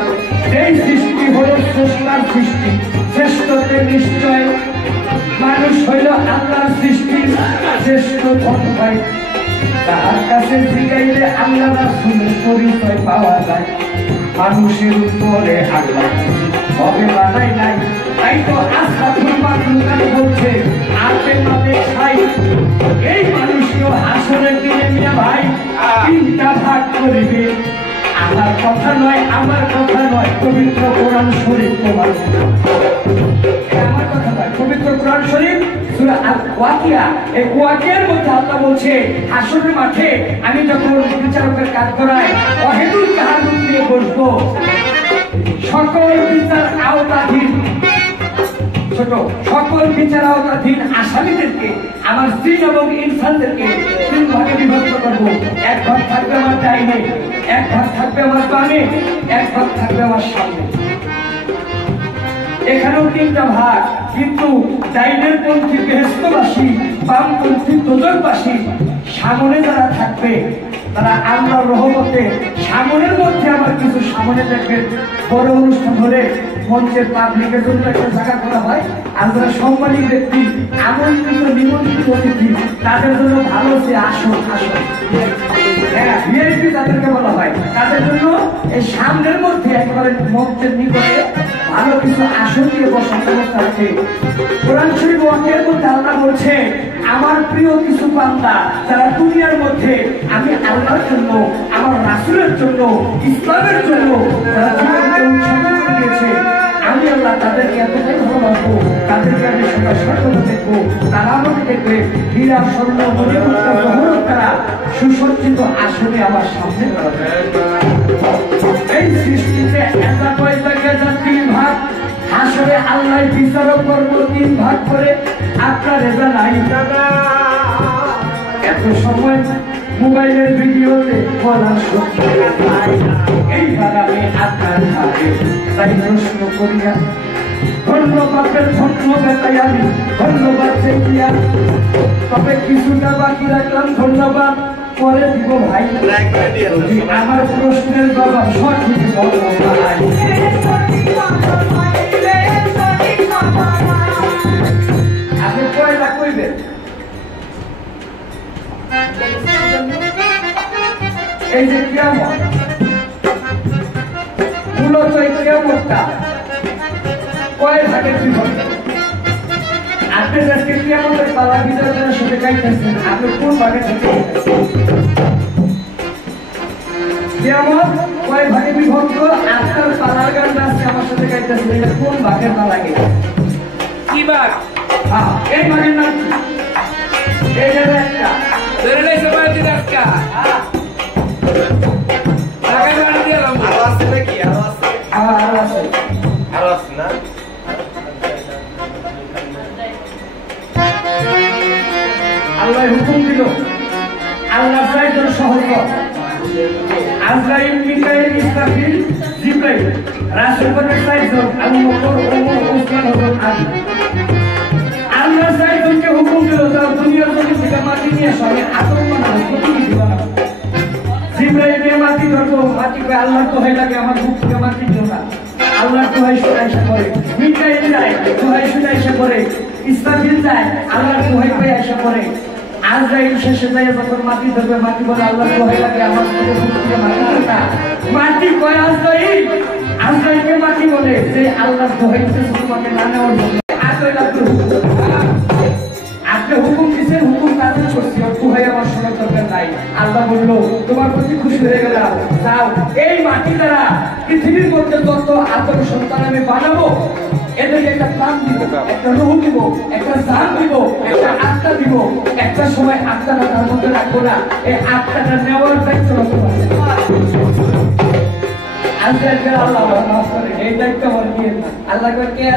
সেই সৃষ্টি হল স্রষ্টার সৃষ্টি, শ্রেষ্ঠতে নিশ্চয় মানুষ হইল আল্লাহর সৃষ্টি, শ্রেষ্ঠ ধন হয়। তাহার কাছে জিগাইলে আল্লাহ রাসূলের পরিচয় পাওয়া যায়। মানুষের উপরে আল্লাহ হবে বানাই নাই, তাই তো আসহাবুল মাখলুকাত বলছে আপে মাপে খাই। এই মানুষকেও হাসরের দিনে মিয়া ভাই 3টা ভাগ করিবে। আমার কথা নয়, আমার কথা নয়, পবিত্র কোরআন শরীফ তোমার, আমার কথা নয়, পবিত্র কোরআন শরীফ সূরা আল-ওয়াকিয়া। এই ওয়াকিয়ার মধ্যে আল্লাহ বলছে হাসরের মাঠে আমি যখন বিচারকের কাজ করাই অহেতুক কাহারুক নিয়ে বসবো, সকল বিচার আওতাধীন ছোট সকল বিচার আওতাধীন আসামিদেরকে, আমার স্ত্রী এবং ইনসানদেরকে 3 ভাগে বিভক্ত করবো। 1 ভাগ থাকবে আমার ডাইনে, 1 ভাগ থাকবে আমার বামে, 1 ভাগ থাকবে আমার সামনে। এখানেও 3টা ভাগ, কিন্তু ডাইনের পন্থী বেহেশতবাসী, বামপন্থী দোজখবাসী। সামনে যারা থাকবে তারা আল্লাহর রহমতে সামনের মধ্যে আবার কিছু সামনে দেখবেন বড় অনুষ্ঠান হলে মঞ্চের পাবলিকের জন্য একটা জায়গা করা হয়। আর যারা সম্মানী ব্যক্তি, আমন্ত্রিত নিমন্ত্রিত অতিথি, তাদের জন্য ভালো সে আসন, আসন হ্যাঁ ভিআইপি তাদেরকে বলা হয়, তাদের জন্য এই সামনের মধ্যে একেবারে মঞ্চের নিকটে ভালো কিছু আসন দিয়ে বসার ব্যবস্থা আছে। কোরআন শরীফ ওয়াকিয়ার মধ্যে আল্লাহ বলছে আমার প্রিয় কিছু বান্দা যারা দুনিয়ার মধ্যে আমি আল্লাহর জন্য, আমার রাসূলের জন্য, ইসলামের জন্য যারা জীবনকে উৎসর্গ করে দিয়েছে, আমি আল্লাহ তাদেরকে এতটাই ভালোবাসবো, তাদেরকে আমি সবাই সর্বদা দেখবো, তারা আমাকে দেখবে হীরা স্বর্ণ মণিমুক্তা জহরত তারা সুসজ্জিত আসনে আমার সামনে দাঁড়াবে। এই সৃষ্টিতে একা পয়সা গেজা 3 ভাগ, আসলে আল্লাহ বিচারক কর্ম 3 ভাগ করে। আপনার রেজা নাই এত সময় মোবাইলের ভিডিওতে বলার শক্তি নাই। এইবার আমি আপনার হাতে তাই প্রশ্ন করিয়া ধন্যবাদের ধন্যবাদ আমি ধন্যবাদ চাইয়া, তবে কিছুটা বাকি রাখলাম, ধন্যবাদ পরে দিব ভাই। আমার প্রশ্নের জবাব সঠিক বলো ভাই। আপনি কয়টা কইবেন? এই যে কিয়ামত, মূলত এই কিয়ামতটা কয় ভাগে বিভক্ত? আপনি আজকে কিয়ামতের পালা বিজয়ের সাথে গাইতেছেন, আপনি কোন ভাগে থেকে কিয়ামত কয় ভাগে বিভক্ত? আপনার পালার গানটা আজকে আমার সাথে গাইতেছেন, এটা কোন ভাগের পালা গেছে? কি ভাগ? হ্যাঁ, এই ভাগের নাম কি? এই যে একটা ধরে লাইছে বাড়ি আজকা টাকা গাড়ি দিলাম। আরো আছে নাকি? আরো আছে? আর আছে আরো আছে না? আল্লাহ হুকুম দিল, আল্লাহ চাইজন সহজ আজরাইল, মিকাইল, ইসরাফিল, জিবরাইল, রাসূলের চাইজন আবু বকর, ওমর, ওসমান, হযরত আলী। আল্লাহ চাইজনকে হুকুম দিল, যাও দুনিয়ার জমিন থেকে মাটি নিয়ে এসো, আমি আদম বানাবো, প্রতিনিধি বানাবো। জিবরাইলকে মাটি ধরবো, মাটি কয় আল্লাহর দোহাই লাগে, আমার বুক থেকে মাটি দিও না। আল্লাহর দোহাই শুনে আইসা করে। মিকাইল যায়, দোহাই শুনে আইসা করে। ইসরাফিল যায়, আল্লাহর দোহাই পেয়ে আইসা করে। আজরাইল শেষে যায় যখন মাটি ধরবে, মাটি বলে আল্লাহর দোহাই লাগে, আমার বুক থেকে মাটি দিও না। মাটি কয় আজরাইল, আজরাইলকে মাটি বলে যে আল্লাহর দোহাই দিতেছে তোমাকে না নেওয়ার জন্য। আজরাইল আপনি হুকুম দিচ্ছেন, হুকুম তাদের করছি, দোহাই আমার শোনার দরকার নাই। আল্লাহ বললো তোমার প্রতি খুশি হয়ে গেলাম, যাও এই মাটি দ্বারা পৃথিবীর মধ্যে যত আদম সন্তান আমি বানাবো, এদেরকে একটা প্রাণ দিব, একটা রূহ দিব, একটা জান দিব, একটা আত্মা দিব। একটা সময় আত্মাটা তার মধ্যে রাখবো না, এই আত্মাটা নেওয়ার দায়িত্ব রাখতে পারবে। আল্লাহ মাফ করে, এই দায়িত্ব আমার নিয়ে না। আল্লাহ কে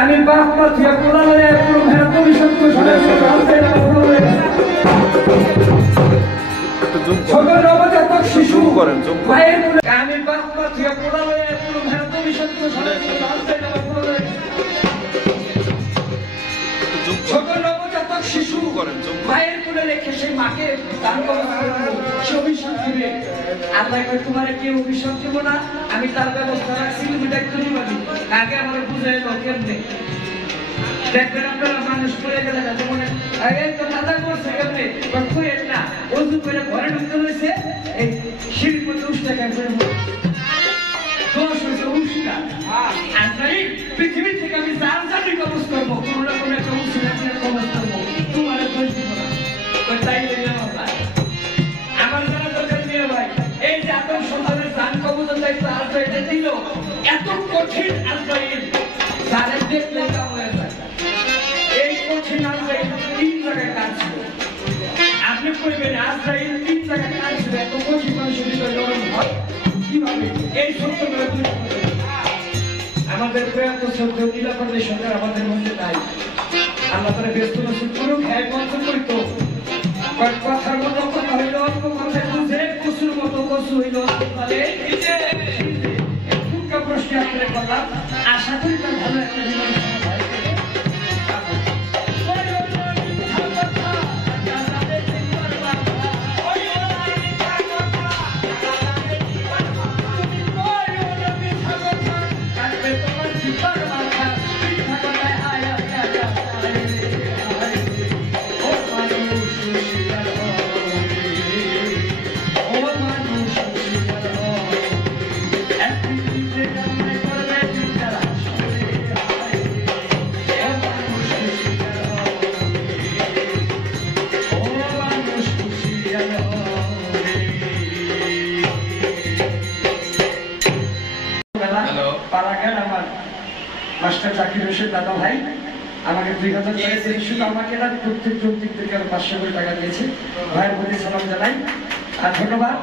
আমি বাপ মা থেকে পুরানো পুরো ভেড়া তুমি সত্য ছোট নবজাতক শিশু মায়ের আমি বাপ মা থেকে পুরানো পুরো ভেড়া তুমি সত্য ছোট নবজাতক শিশু মায়ের কোলে রেখে সেই মাকে দান করা সে অভিশাপ দিবে। আল্লাহ তোমার কেউ অভিশাপ দিব না, আমি তার ব্যবস্থা রাখছি, তুমি দায়িত্ব নিবানি। আগে আমার বুঝে এলো কেমনে দেখবেন আপনারা মানুষ পড়ে গেলে মনে আগে তো দাদা করছে কেমনে না অজু করে ঘরে ঢুকতে হয়েছে, এই সিঁড়ির মধ্যে উষ্টা করে দোষ হয়েছে উষ্টা। আর পৃথিবীর থেকে আমি যার জানি কবজ করবো, কোনো না কোনো একটা উষ্টা কবজ করবো, তোমার দোষ দিব না। তাই আমার জানা দরকার নিয়ে ভাই, এই যে আদম সন্তানের জান কবজের দায়িত্ব আজরাইল দিল, এত কঠিন আজরাইল যারা দেখলে কাম হয়ে যায়। এই কঠিন আজরাইল 3 জায়গায় কাজ ছিল। আপনি কইবেন আজরাইল 3 জায়গায় কাজ ছিল, এত কঠিন মানুষের ভিতরে নরম হয় কিভাবে? এই সত্যগুলো আমাদের প্রয়াত সত্য নীলাকণ্ঠের সরকার আমাদের মধ্যে নাই। আল্লাহ তারা ব্যস্ত নষ্ট করুক, হ্যাঁ পঞ্চম করতো কথার মতো কথা হইল, অল্প কথায় বুঝে কচুর মতো কচু হইল। প্রশ্ন আপনার কথা আশা করি তার ভালো একটা জীবন মাস্টার জাকির হোসেন দাদা ভাই আমাকে 2000 টাকা দিয়েছে, শুধু আমাকে না প্রত্যেক যৌক্তিক থেকে 500 করে টাকা দিয়েছে। ভাইয়ের প্রতি সালাম জানাই আর ধন্যবাদ।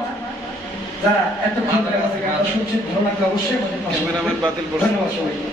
যারা এতক্ষণ ধরে আমাদের গানটা শুনছেন, ভালো লাগলে অবশ্যই আমাদের পাশে থাকবেন। ধন্যবাদ সবাইকে।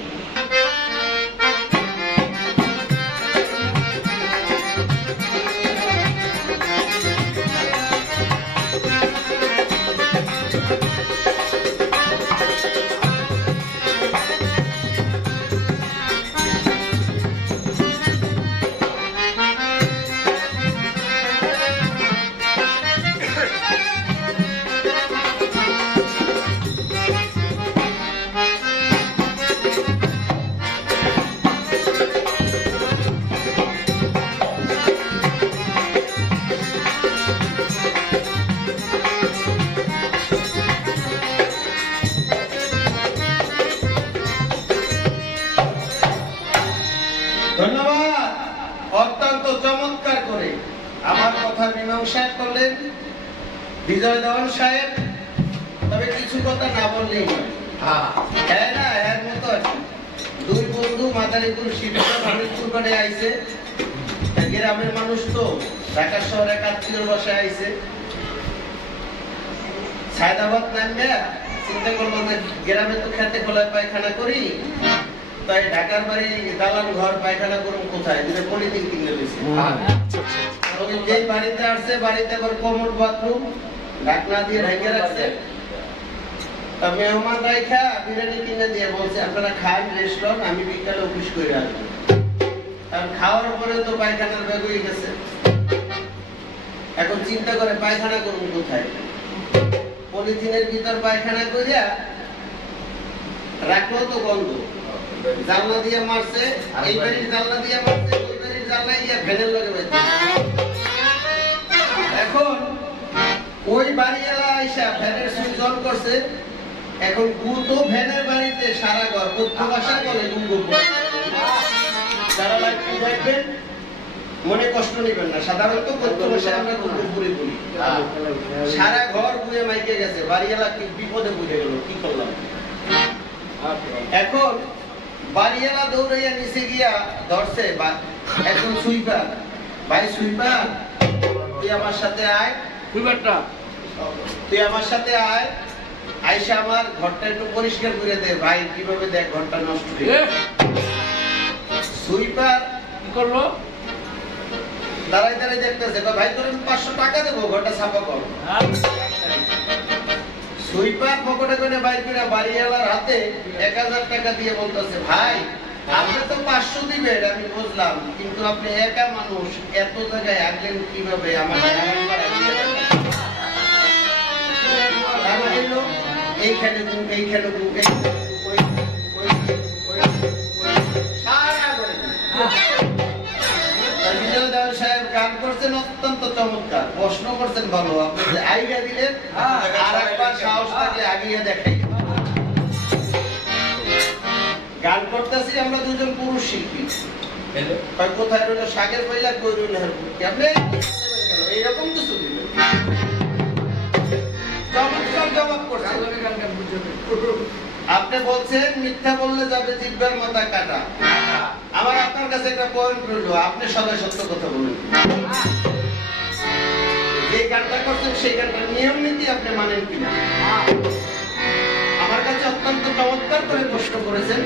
ধন্যবাদ। অত্যন্ত চমৎকার করে আমার কথা মীমাংসা করলেন বিজয় দেওয়ান সাহেব। তবে কিছু কথা না বললেই নয়। হ্যাঁ না, এর মতো দুই বন্ধু মাদারীপুর শিবপুর মাদারীপুর করে আইছে। গ্রামের মানুষ তো ঢাকা শহরে কাত্তির বসে আইছে। সায়দাবাদ নামবে চিন্তা করবো যে গ্রামে তো খেতে খোলায় পায়খানা করি, তাই ঢাকার বাড়ি দালান ঘর পায়খানা করুন কোথায়? পলিথিন কিনে দিয়েছে। যে বাড়িতে আসছে বাড়িতে আবার কমোড বাথরুম ঢাকনা দিয়ে ঢেকে রাখছে। মেহমান রাইখা বিরিয়ানি কিনে দিয়ে বলছে আপনারা খান রেস্ট করুন, আমি বিকালে অফিস করে আসবো। কারণ খাওয়ার পরে তো পায়খানার ব্যাগ হয়ে গেছে। এখন চিন্তা করে পায়খানা করুন কোথায়? পলিথিনের ভিতর পায়খানা করিয়া রাখলো তো গন্ধ। জানলা দিয়ে মারছে, এই বাড়ির জানলা দিয়ে মারছে, ওই বাড়ির জানলায় গিয়ে ভ্যানের লগে বেঁধে। এখন ওই বাড়িওয়ালা আইসা ভ্যানের সুইচ অন করছে। এখন গুতো ভ্যানের বাড়িতে সারা ঘর কথ্য ভাষা বলে গুঙ্গু। যারা লাইভ দেখবেন মনে কষ্ট নেবেন না, সাধারণত কথ্য ভাষায় আমরা গুঙ্গুপুরি বলি। সারা ঘর বুয়ে মাইকে গেছে, বাড়িওয়ালা কি বিপদে বুঝে গেল, কি করলাম? এখন বাড়িওয়ালা দৌড়াইয়া নিচে গিয়া ধরছে এখন সুইপার। ভাই সুইপার, তুই আমার সাথে আয়। সুইপারটা তুই আমার সাথে আয়, আইসা আমার ঘরটা একটু পরিষ্কার করে দে। ভাই কিভাবে দেখ ঘরটা নষ্ট হয়ে গেছে। সুইপার কি করলো? দাঁড়াই দাঁড়াই দেখতেছে, ভাই তোর 500 টাকা দেবো, ঘরটা সাফা কর। সুইপার পকেটে করে বাইর করে বাড়িওয়ালার হাতে 1000 টাকা দিয়ে বলতেছে, ভাই আপনি তো 500 দিবেন আমি বুঝলাম, কিন্তু আপনি একা মানুষ, এত জায়গায় আসলেন কিভাবে? আমার এইখানে সাহেব গান করছেন অত্যন্ত চমৎকার, প্রশ্ন করছেন ভালো। আপনি যে আইডিয়া দিলেন, আর একবার সাহস থাকলে আগিয়ে দেখাই। গান করতেছি আমরা দুজন পুরুষ শিল্পী। কোথায় রইল শাকের পয়লা, কই রইল আপনি এইরকম কিছু দিলেন। চমৎকার জবাব করছেন। আপনি বলছেন মিথ্যা বললে যাবে জিহ্বার মাথা কাটা। আমার আপনার কাছে একটা পয়েন্ট রইল, আপনি সবাই সত্য কথা বলেন। যে গানটা করছেন সেই গানটার নিয়ম নীতি আপনি মানেন কিনা? আমার কাছে অত্যন্ত চমৎকার করে প্রশ্ন করেছেন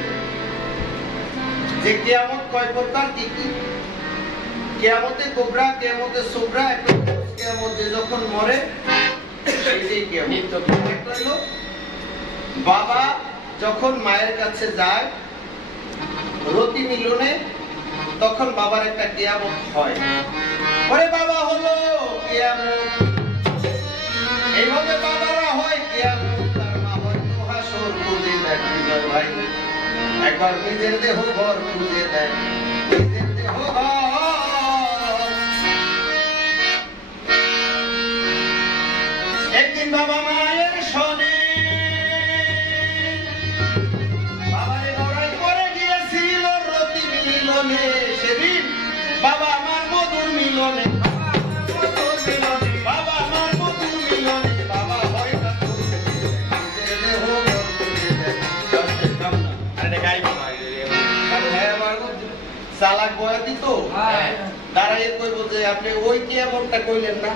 যে কিয়ামত কয় প্রকার, কি কি? কিয়ামতে কোবরা, কিয়ামতে সুবরা, একটা কিয়ামত যে যখন মরে সেটাই কিয়ামত। একটা হলো বাবা যখন মায়ের কাছে যায় রতি মিলনে, তখন বাবার একটা কিয়ামত হয়। ওরে বাবা হলো কিয়ামত, এইভাবে বাবারা হয় কিয়ামত, তার মা হয় তো হাসর। খুঁজে দেখ ভাই একবার নিজের দেহ ঘর খুঁজে দেখ, নিজের দেহ একদিন বাবা মায়ের শোনে বাবারে লড়াই করে গিয়েছিল রতি মিলনে। সেদিন বাবা আমার মধুর মিলনে, বাবা আমার মধুর মিলনে, বাবা হয় নিজের দেহ ঘর খুঁজে দেখ। চালাক বয়াতি তো দাঁড়াই কইব যে আপনি ওই কি এমনটা কইলেন না।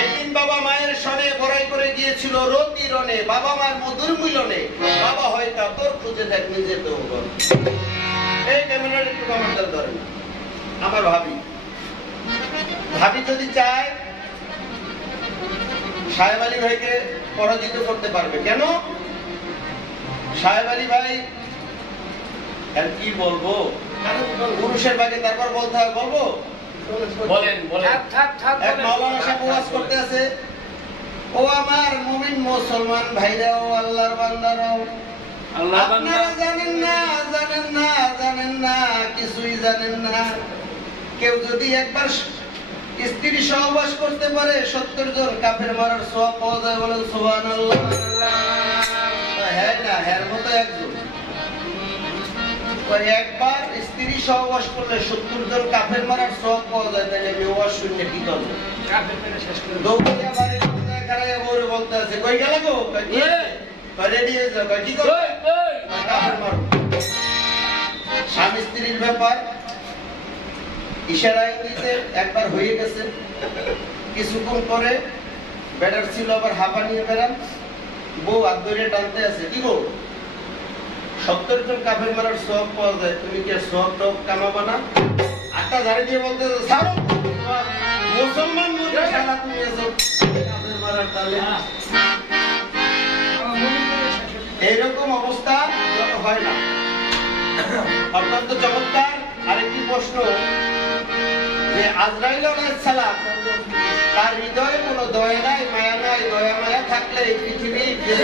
একদিন বাবা মায়ের সনে বড়াই করে গিয়েছিল রতি রনে, বাবা মার মধুর মিলনে, বাবা হয়তো তোর খুঁজে দেখ নিজে তো এই ক্যামেরার একটু কমান্ডার ধরেন। আমার ভাবি যদি চায় সাহেব আলী ভাইকে পরাজিত করতে পারবে। কেন? সাহেব আলী ভাই আর কি বলবো, পুরুষের ভাগে তারপর বলতে হবে, বলবো বলেন বলেন। এক মাওলানা সাহেব ওয়াজ করতে আছে, ও আমার মুমিন মুসলমান ভাইরাও আল্লাহর বান্দারাও, আপনারা জানেন না জানেন না জানেন না কিছুই জানেন না, কেউ যদি একবার স্ত্রী সহবাস করতে পারে 70 জন কাফের মারার সওয়াব পাওয়া যায়। বলেন সুবহানাল্লাহ। হ্যাঁ না হ্যাঁ মতো একজন একবার স্ত্রী সহবাস করলে 70 জন কাফের মারার সওয়াব পাওয়া যায়। তাহলে আমি ওয়াজ শুনে কি করবো? দৌড়িয়া বাড়ির মধ্যে খাড়াইয়া বউরে বলতে আছে, কই গেল গো? রেডি হয়ে যাও। কি করবো? কাফের মারো। স্বামী স্ত্রীর ব্যাপার ইশারা ইঙ্গিতে একবার হয়ে গেছে। কিছুক্ষণ পরে বেটার ছিল আবার হাঁপা নিয়ে বেড়ান, বউ হাত ধরে টানতে আছে, কি গো 70 জন কাফের মারার সওয়াব পাওয়া যায়, তুমি কি সওয়াব টপ কামাবা না? আটটা ঝাড়ি দিয়ে বলতে ছাড়ো, মুসলমান মধ্যে শালা তুমি এসো কাফের মারার তালে। এইরকম অবস্থা হয় না। অত্যন্ত চমৎকার আরেকটি প্রশ্ন যে আজরাইল আলাইহিস সালাম তার হৃদয়ে কোনো দয়া নাই, মায়া নাই। দয়া মায়া থাকলে এই পৃথিবীর যে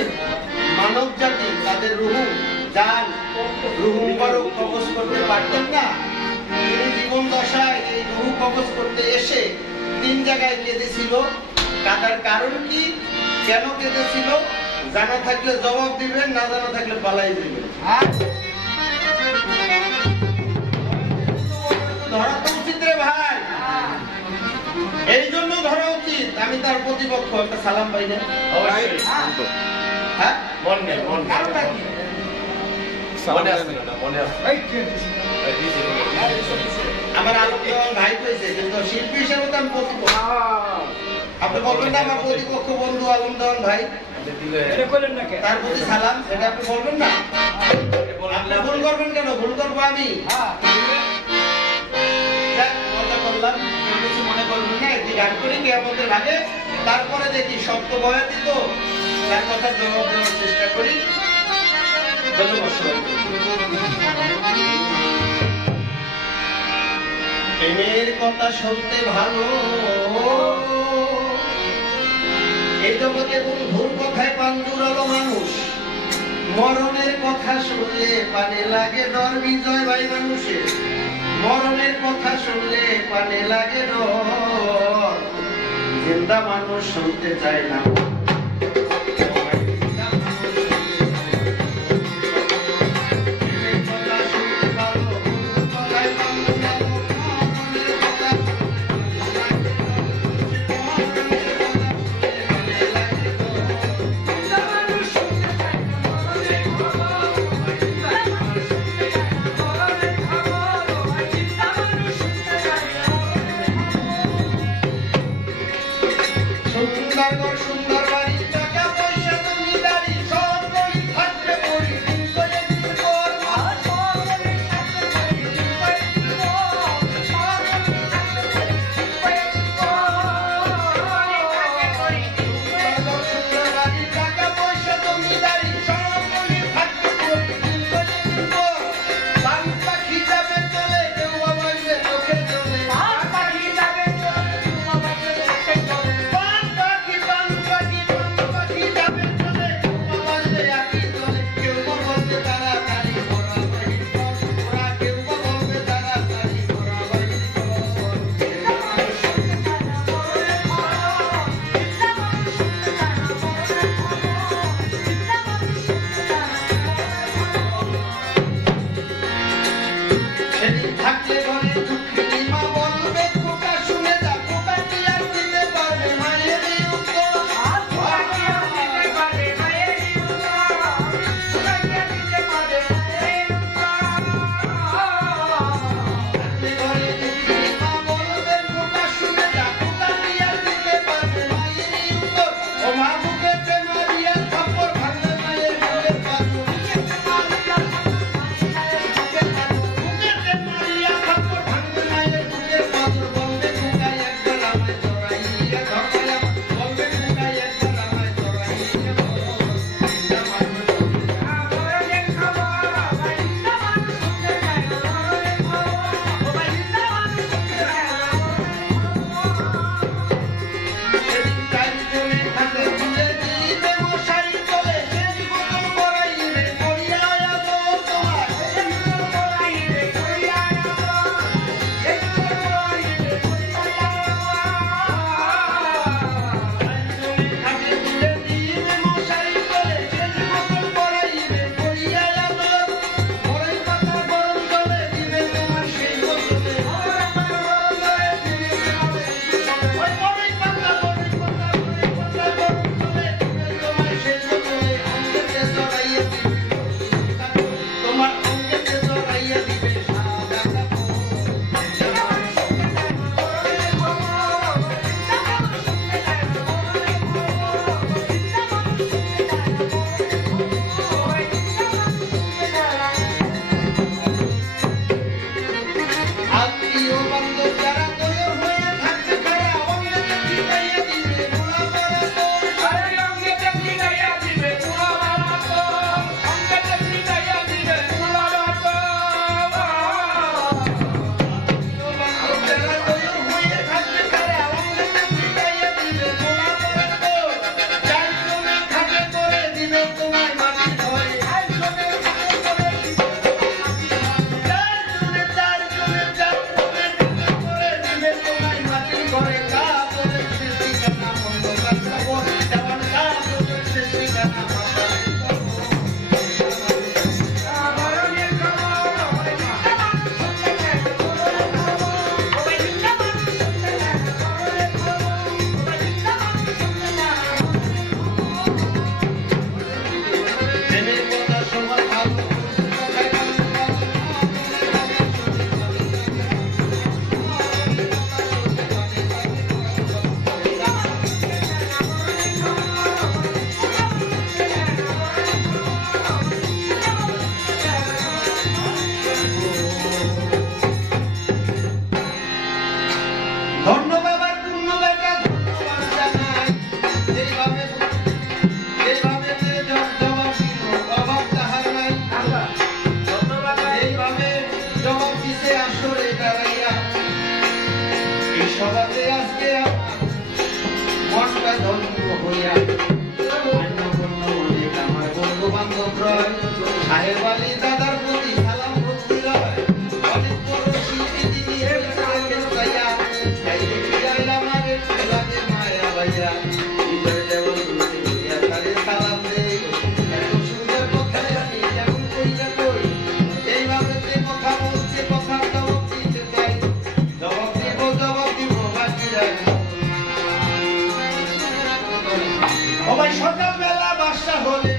মানব জাতি তাদের রুহু জান রুহু মুবারক কবজ করতে পারতেন না। তিনি জীবন দশায় এই রুহু কবজ করতে এসে 3 জায়গায় কেঁদেছিল। কাঁদার কারণ কি, কেন কেঁদেছিল? জানা থাকলে জবাব দিবেন, না জানা থাকলে পালাই দিবেন। ধরা তো উচিত রে ভাই, এই জন্য ধরা উচিত। আমি তার প্রতিপক্ষ, একটা সালাম পাই না? হ্যাঁ মন নেই মন নেই। কারণটা কি? মনে আছে না মনে আছে। আমার আলোকন ভাই কইছে, কিন্তু শিল্পী হিসেবে তো আমি প্রতিপক্ষ। আপনি বলবেন না আমার প্রতিপক্ষ বন্ধু আলমদন ভাই, তার প্রতি সালাম, এটা আপনি বলবেন না? আপনি ভুল করবেন কেন? ভুল করবো আমি। মজা করলাম, কিছু মনে করবেন না। একটি গান করি কে আমাদের ভাগে, তারপরে দেখি সত্য বয়াতি তো তার কথা জবাব দেওয়ার চেষ্টা করি। প্রেমের কথা শুনতে ভালো, এই জগতে বন্ধুর কথায় পান জুড়ালো মানুষ। মরণের কথা শুনলে পানে লাগে ডর, বিজয় ভাই মানুষের। মরণের কথা শুনলে পানে লাগে ডর, জিন্দা মানুষ শুনতে চায় না। সুন্দর সাহেব আলী দাদার প্রতি সালাম ভক্তি রয় অনেক বড় শিল্পী তিনি এসেছেন চাইয়া তাই দেখিয়া আমার একটু লাগে মায়া ভাইয়া বিজয় দেওয়ার প্রতি দিয়া তারে সালাম দেই এত সুন্দর কথায় আমি কেমন কইরা কই এইভাবে যে কথা বলছে কথার জবাব দিতে চাই জবাব দিব বাকি রাখবো ও ভাই সকালবেলা বাসা হলে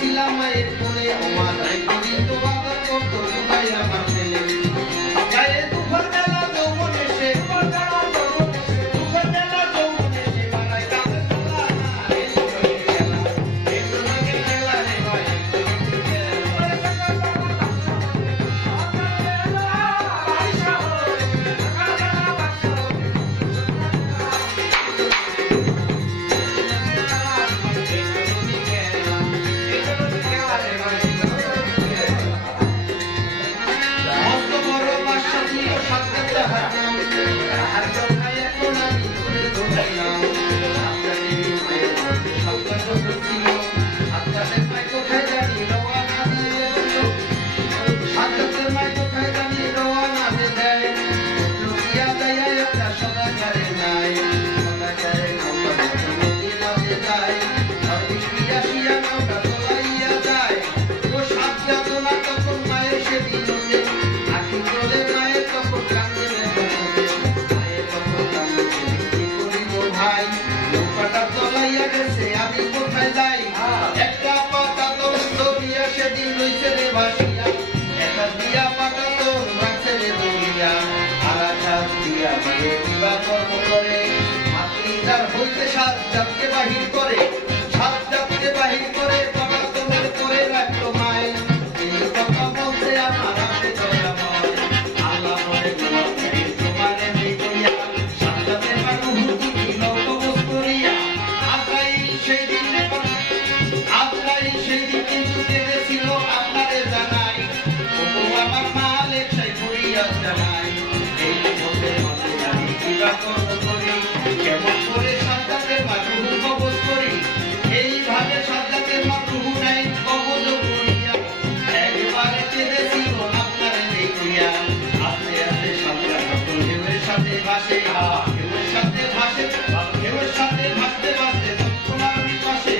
ছিলাম মায়ের কোলে আমার একদিন তো আবার কত ভাই আমার ছেলে গায়ে দুপুর বেলা যৌবন এসে দুপুর বেলা যৌবন এসে বানাই কাঁদে তোলা এই তোমাকে খেলা রে ভাই আমি কোথায় যাই একটা পাতা তো দিয়া সেদিন রইছে রে ভাসিয়া একটা দিয়া পাতা তো রাখছে রে দুনিয়া আলাদা দিয়া মানে বিবাহ কর্ম করে আপনি যার হইতে সাত জাতকে বাহির করে বাবা তোমার করে রাখলো মায় এই কথা বলছে আমার আপনি দয়াময় আল্লাহ মনে তোমার এমনি করিয়া সাত জাতের মানুষ কি লক্ষ্য করিয়া সেই দিন কিন্তু কেঁদেছিল আপনাদের জানাই তবু আমার মালিক সেই করিয়া জানাই এই মধ্যে মধ্যে আমি কিবা কর্ম করি কেমন করে সাজ্জাতের মারুহু কবজ করি এইভাবে সাজ্জাতের মারুহু নাই কবজ করিয়া একবারে কেঁদেছিল আপনাদের দেখিয়া আস্তে আস্তে সাজ্জাত ঢেউয়ের সাথে ভাসে ঢেউয়ের সাথে ভাসতে ভাসতে জঙ্গলারি পাশে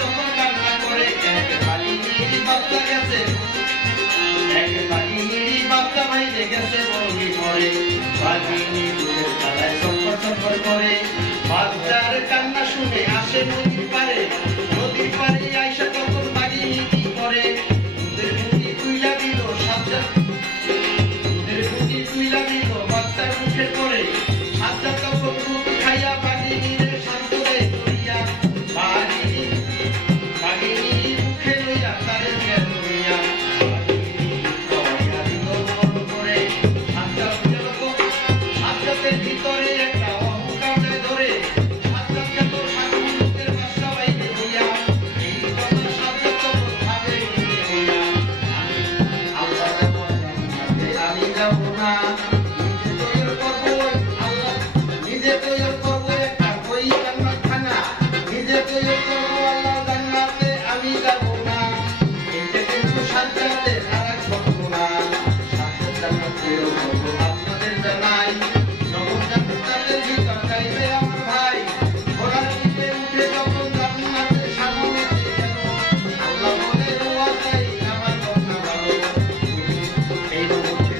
তখন কান্না করে বাচ্চা গেছে বাচ্চা বাইরে গেছে বলি পরে চক্কর করে বাচ্চার কান্না শুনে আসে নদীর পারে আইসা তখন বাড়ি নীতি করে দুধের মুখি তুইলা দিল সাজ্জাদ বাচ্চার মুখে করে সাজ্জাদ তখন দুধ খাইয়া বাড়ি নিয়ে শান্ত দেয় করিয়া বাগিনী মুখে লইয়া তারে লইয়া করে সাজ্জাদের ভিতরে একটা অহংকার ধরে সাজ্জাদকে তো সাধুদের বাসা বাইরে হইয়া এই কথা সাজ্জাদ তখন ভাবে হইয়া আমি যাব না নিজে তৈরি করবো একটা বই খানা নিজে তৈরি করবো আল্লাহ জান্নাতে আমি যাব না এটা কিন্তু সাজ্জাদের আরেক ঘটনা সাজ্জাদ জান্নাতেও আপনাদের জানাই নবম জান্নাতের ভিতর যাইবে আমার ভাই ঘোড়ার পিঠে উঠে যখন জান্নাতের সামনে গেল আল্লাহ বলে রোয়া চাই আমার কথা ভালো এই মুহূর্তে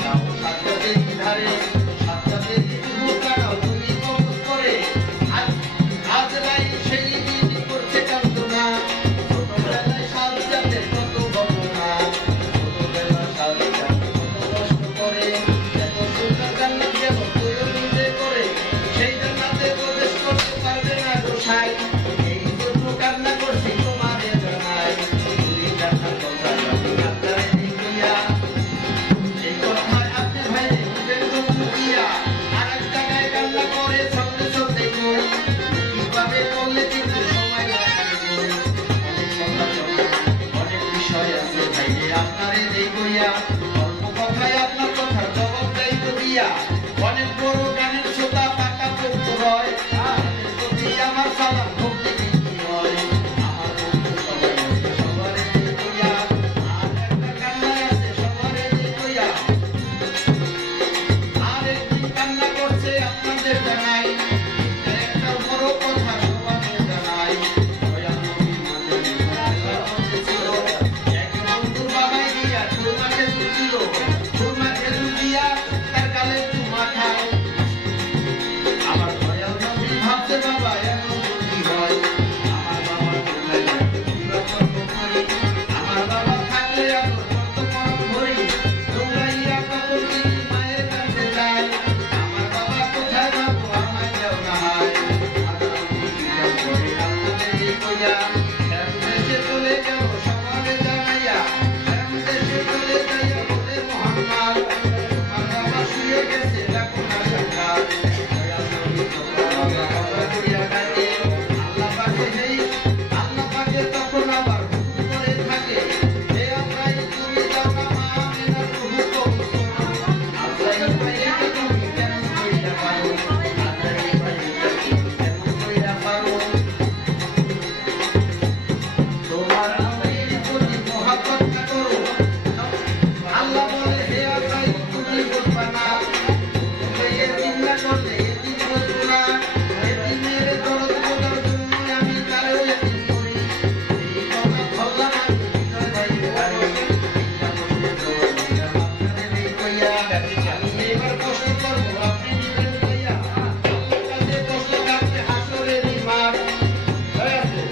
যাও সাজ্জাদের ধারে সাজ্জাদের তুমি কবজ করে আজরাইল সেই দিন করছে কান্দনা ছোটবেলায় সাজ্জাদের কত ঘটনা ছোটবেলা সাজ্জাদ কত কষ্ট করে দিল সুরমা খেজুর দিয়া তার গালে চুমা খায় আমার দয়াল নবী ভাবছে বাবা এমন যদি হয় আমার বাবা কোথায় যাবে আমার বাবা থাকলে আদর করতো মরণ ভরি দৌড়াইয়া কখন তিনি মায়ের কাছে যায় আমার বাবা কোথায় যাবো আমার কেউ না হয় দেশে চলে যাও সকালে জানাইয়া দেশে চলে যাইয়া বলে মোহাম্মদ আমার বাবা শুয়ে গেছে রাখো না সরকার আল্লাহ পাকে নেই আল্লাহ পাকে তখন আবার হুকুম করে থাকে হে আমরাই তুমি যাও না মা আমিনার হুকুম আমরাই পাইয়া তুমি কেমন কইরা পারো আমরাই পাইয়া তুমি কেমন কইরা পারো তোমার নবীর প্রতি মহব্বত করো আল্লাহ বলে হে আমরাই তুমি বুঝবা না তুমি এদিন না করলে এদিন বুঝবো না এদিনের দরদ বোঝার জন্য আমি তারেও এদিন করি এই কথা ধরলাম আমি বিজয় ভাই আমি এবার প্রশ্ন করবো আপনি নিবেন ভাইয়া আপনার কাছে প্রশ্ন থাকবে হাসরের মাঠ হয়ে আছে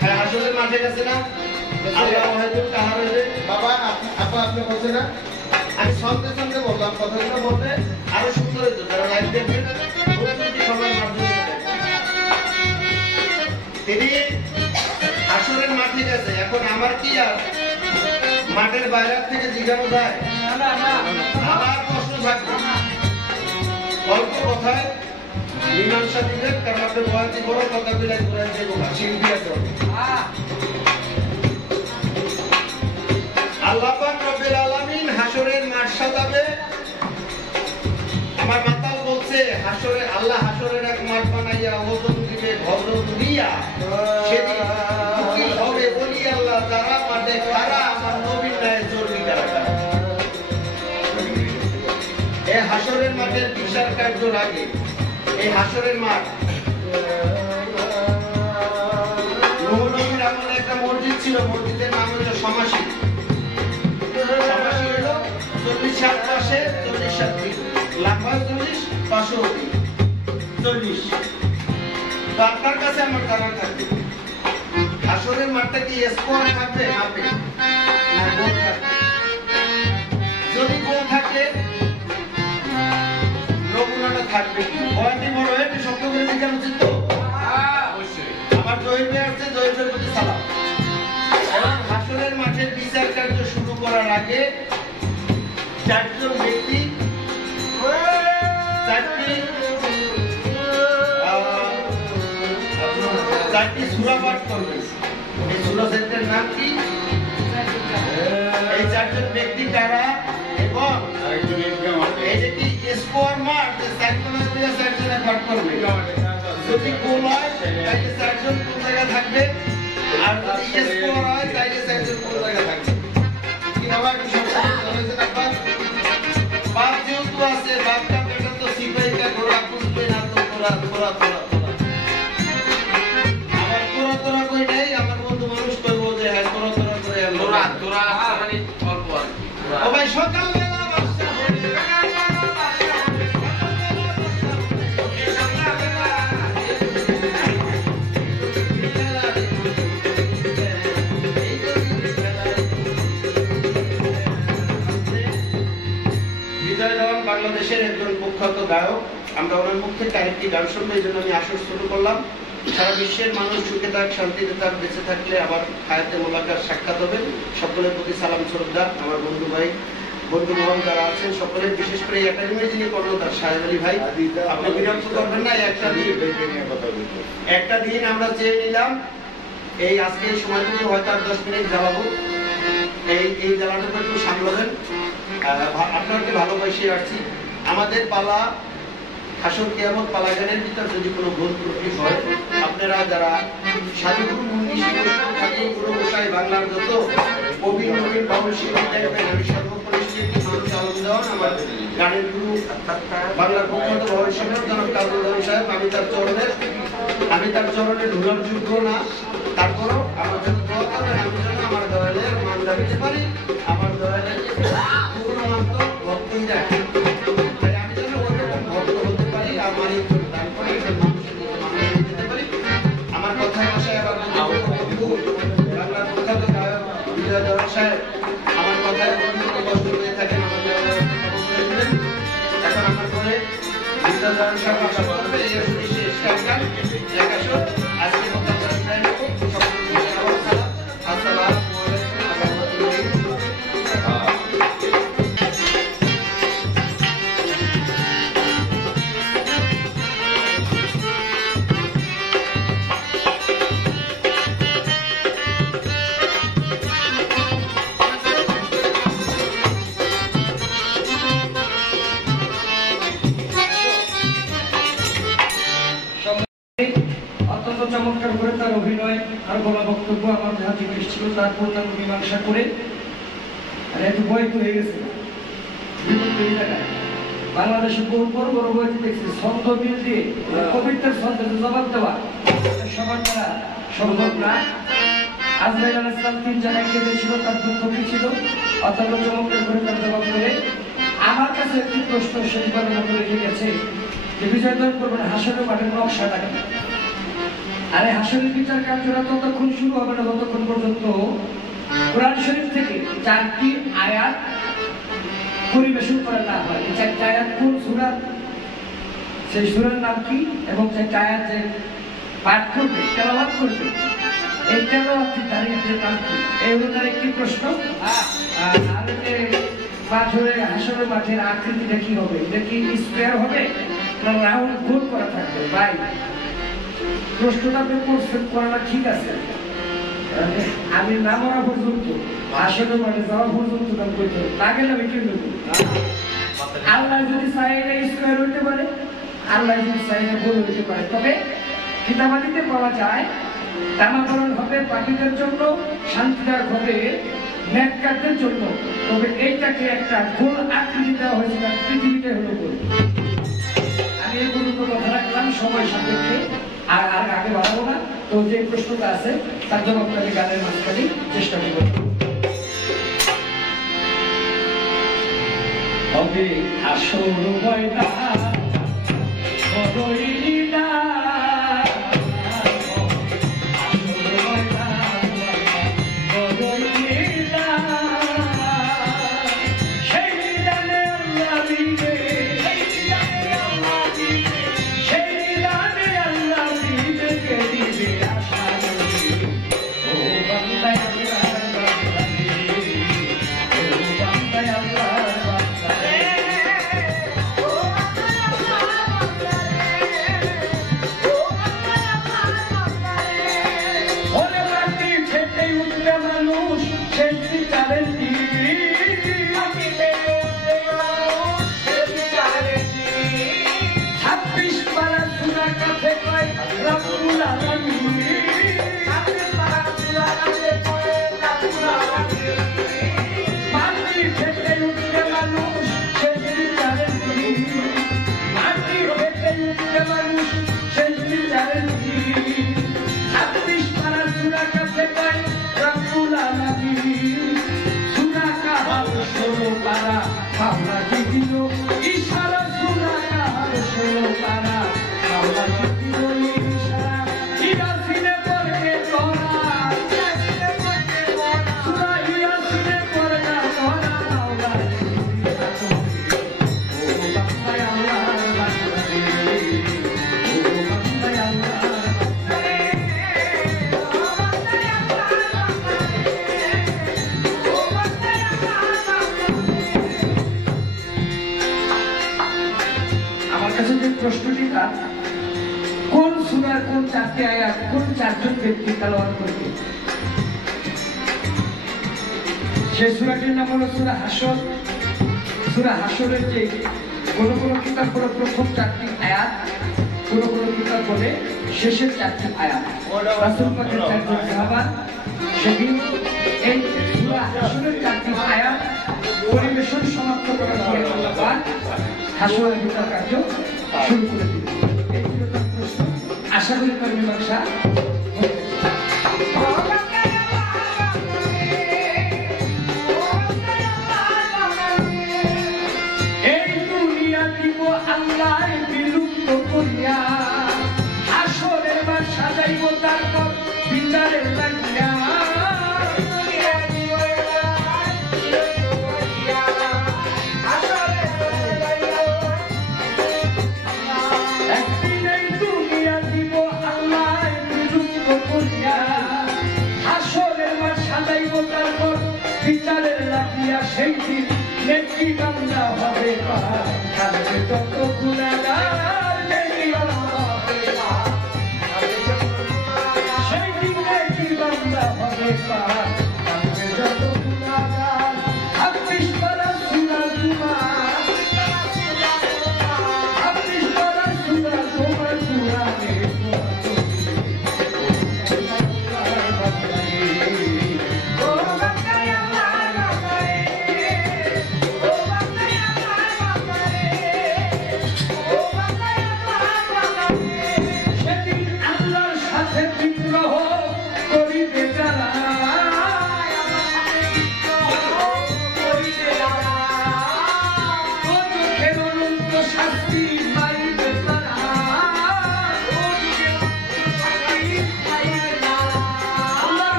হ্যাঁ হাসরের মাঠে গেছে না আল্লাহ হয়তো কাহার হইবে বাবা আপনি বলছেন না আমি সন্তে সন্তে বললাম কথাগুলো বলতে আরো সুন্দর হতো যারা লাইভ দেখবেন প্রতিটি খবর মাধ্যমে তিনি হাসরের মাঠে গেছে এখন আমার কি আর মাঠের বাইরে থেকে জিজ্ঞানো যায় আবার প্রশ্ন থাকবে অল্প কথায় মীমাংসা দিবেন কারণ আপনি বয়াতি বড় কথা বিলাই করে দেবো শিল্পী আছে আল্লাহ পাক রব্বুল আলামিন হাসরের মাঠ সাজাবে আমার মাতাল বলছে হাসরে আল্লাহ হাসরের এক মাঠ বানাইয়া ওজন দিবে ভজন দিয়া সেদিন দুঃখী হবে বলি আল্লাহ যারা মাঠে খারা আমার নবীর ন্যায় চর্বি কারা এই হাসরের মাঠের বিচার কার্য লাগে এই হাসরের মাঠ নূহ নবীর আমলে একটা মসজিদ ছিল মসজিদের নাম হলো সমাসী সমাসী হলো 40 পাশে 40 দিন লাখ 40 500 দিন 40 তো আপনার কাছে আমার জানা থাকবে হাসরের মাঠটা কি স্কোয়ার থাকবে মাপে না গোল থাকবে যদি গোল থাকে নমুনাটা থাকবে কি বয়াতি বড় হয়ে শক্ত করে দেখানো উচিত তো অবশ্যই আমার জহিবে আছে জহিবের প্রতি সালাম এবং হাসরের মাঠের বিচার কার্য শুরু করার আগে চারজন ব্যক্তি চারটি সূরা পাঠ করবে এই সূরা সেটের নাম কি এই চারজন ব্যক্তি কারা এবং এই যে কি স্কোয়ার মার্ক চারজন মিলে চারজনে পাঠ করবে যদি গোল হয় তাহলে চারজন কোন জায়গায় থাকবে আর যদি স্কোয়ার হয় তাহলে চারজন কোন জায়গায় থাকবে কি বাবা একটু সমস্যা হয়েছে না বাপ যেহেতু আছে বাপটা বেটা তো সিপাহীটা ঘোরা বুঝবে না তো ঘোরা আমার তোরা কই নাই আমার বন্ধু মানুষ কইবো যে হ্যাঁ তোরা করে তোরা মানে অল্প আর কি। ও ভাই সকালবেলা বর্ষা হবে বিজয় দেওয়ান বাংলাদেশের একজন প্রখ্যাত গায়ক আমরা ওনার মুখ থেকে আরেকটি গান শুনবো এই জন্য আমি আসর শুরু করলাম সারা বিশ্বের মানুষ সুখে থাক শান্তিতে থাক বেঁচে থাকলে আবার হায়াতে মোলাকার সাক্ষাৎ হবে সকলের প্রতি সালাম শ্রদ্ধা আমার বন্ধু ভাই বন্ধু মহল যারা আছেন সকলের বিশেষ করে এই একাডেমির যিনি কর্ণধার সাহেব আলী ভাই আপনি বিরক্ত করবেন না একটা দিন আমরা চেয়ে নিলাম এই আজকে এই সময়টুকু হয়তো আর 10 মিনিট জ্বালাবো এই জ্বালানোটা একটু সামলাবেন আপনাকে ভালোবাসি আসছি আমাদের পালা হাসর কিয়ামত পালা গানের ভিতর যদি কোনো ভুল ত্রুটি হয় আপনারা যারা সাধুগুরু মুন্নি ঠাকুর গুরু গোসাই বাংলার যত কবি নবীন বাউল শিল্পী দেখবেন আমি সর্বপরিচিত মানুষ আলম দেওয়ান আমার গানের গুরু বাংলার প্রখ্যাত ভবিষ্যতের জনক কাজল সাহেব আমি তার চরণে ধুলার যোগ্য না তারপরও আমার জন্য দোয়া করবেন আমি যেন আমার দলের হইতে পারি, আমার দয়ালের পূর্ণান্ত ভক্তই রাখে। তাই আমি যেন ওরকম ভক্ত হতে পারি, আমার এই দান করে একটা মানুষের মতো মানুষ হয়ে যেতে পারি। আমার কথায় ভাষায় আবার বন্ধু বাংলার প্রখ্যাত গায়ক বিজয় দরদ সাহেব আমার কথায় অত্যন্ত কষ্ট পেয়ে থাকেন, আমাকে ক্ষমা করে দিলেন। এখন আমার পরে বিজয় দরদ সাহেব আশা করবে এই আসলে শেষ গান এক আসর। আজকে কথা আমরা বিদায় নেব। সকলকে আমার সালাম, আসসালামু আলাইকুম ওয়া রাহমাতুল্লাহি ওয়া বারাকাতুহু। অত্যন্ত চমৎকার করে তার অভিনয় আর বলা বক্তব্য আমার যাহা জিজ্ঞেস ছিল তার পূর্ণাঙ্গ মীমাংসা করে আর একটু বই হয়ে গেছে বাংলাদেশে বহু বড় বড় বইতে দেখছি ছন্দ মিল দিয়ে কবিতার ছন্দের জবাব দেওয়া সবার দ্বারা সম্ভব না। আজরাইল আলাইহিস সালাম 3 জায়গায় কেঁদেছিল, তার দুঃখ কি ছিল অত্যন্ত চমৎকার করে তার জবাব করে আমার কাছে একটি প্রশ্ন শেষবার মতো রেখে গেছে যে বিজয় দরদ করবেন হাসরের মাঠের নকশাটা কি? আরে হাসরের বিচার কার্যটা ততক্ষণ শুরু হবে না যতক্ষণ পর্যন্ত কোরআন শরীফ থেকে 4টি আয়াত পরিবেশন করা না হয়। 4টি আয়াত কোন সূরা, সেই সূরার নাম কি এবং 4টি আয়াত যে পাঠ করবে তেলাওয়াত করবে এই তেলাওয়াতটি তারিখের নাম কি, এই হলো তার একটি প্রশ্ন। আর পাথরে হাসরের মাঠের আকৃতিটা কি হবে? এটা কি স্কয়ার হবে না রাউন্ড গোল করা থাকবে? ভাই প্রশ্নটা আপনি করছেন, করাটা ঠিক আছে, আমি না মরা পর্যন্ত হাসরের মাঠে যাওয়া পর্যন্ত দাম করতে না গেলে আমি কেন নেব? আল্লাহ যদি চাই এটা স্কয়ার হইতে পারে, আল্লাহ যদি চাই এটা গোল হইতে পারে। তবে কিতাবাদিতে পাওয়া যায় নামাকরণ হবে পাখিদের জন্য, শান্তিদায়ক হবে নেককারদের জন্য। তবে এইটাকে একটা গোল আকৃতি দেওয়া হয়েছে, পৃথিবীতে হলো গোল। আমি এই পর্যন্ত কথা রাখলাম সময় সাপেক্ষে, আর আগে বাড়াবো না। তো যে প্রশ্নটা আছে তার জবাবটা আমি গানের মাঝখানে চেষ্টা করব। হবে আসর ময়দান বড়ই লীলা, প্রশ্নটিটা কোন সূরার কোন 4টি আয়াত কোন 4জন ব্যক্তি তেলাওয়াত করবে? সেই সূরাটির নাম হলো সূরা হাসর। সূরা হাসরের যে কোন কিতাব বলে প্রথম 4টি আয়াত, কোন কিতাব বলে শেষের 4টি আয়াত। রাসূল পাকের 4জন সাহাবা সেদিন এই সূরা হাসরের 4টি আয়াত পরিবেশন সমাপ্ত করার পরে আল্লাহ পাক হাসরের বিচার কার্য শুরু করে দিলেন। এই ছিল তার প্রশ্ন। আশা করি তার মীমাংসা নেকি বান্দা হবে পার থাকবে যত গুনাহগার নেকি বান্দা হবে পার সেই দিন নেকি বান্দা হবে পার থাকবে যত গুনাহগার হাফিজ পারা সুরা জুমা হাফিজ পারা সুরা জুমা কুরআনে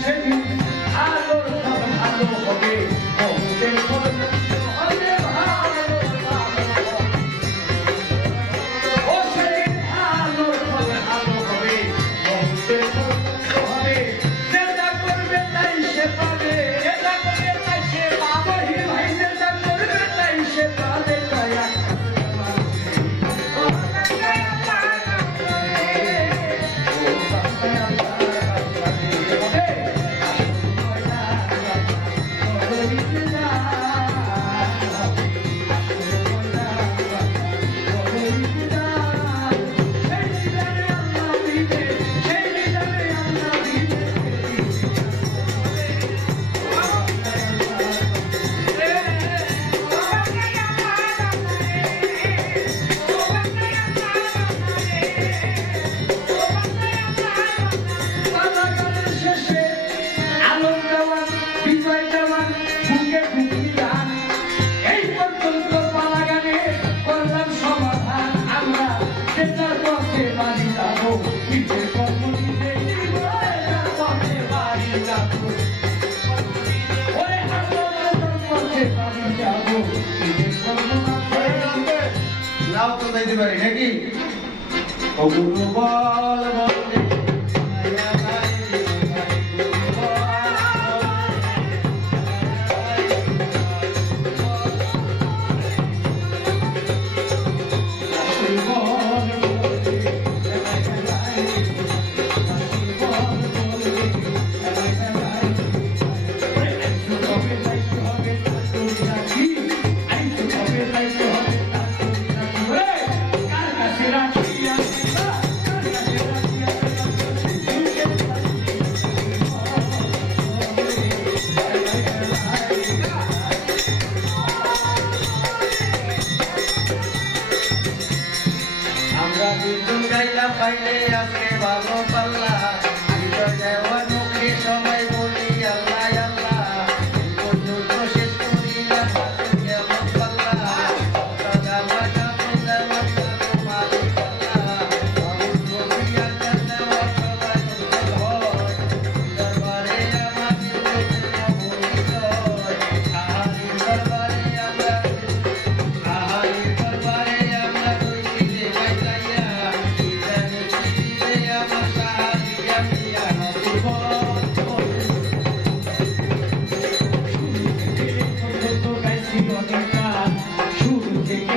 সেদিন আলোর ফল ভালো হবে বহুদের ফল হবে ভালো ও সেদিন আলোর ফল ভালো হবে বহুদের ফল হবে যেটা করবে তাই সে পাবে যেটা করবে তাই সে পাবে ভাই যেটা করবে তাই সে পাবে দয়া নাও তো যাইতে পারি নাকি গুরু বল বন্দে পাইলে আজকে ভালো পাল্লা বিজয় দেওয়ার মুখে সবাই বলি আল্লাহ আল্লাহ পর্যন্ত শেষ করিলাম কেমন পাল্লা শুরু থেকে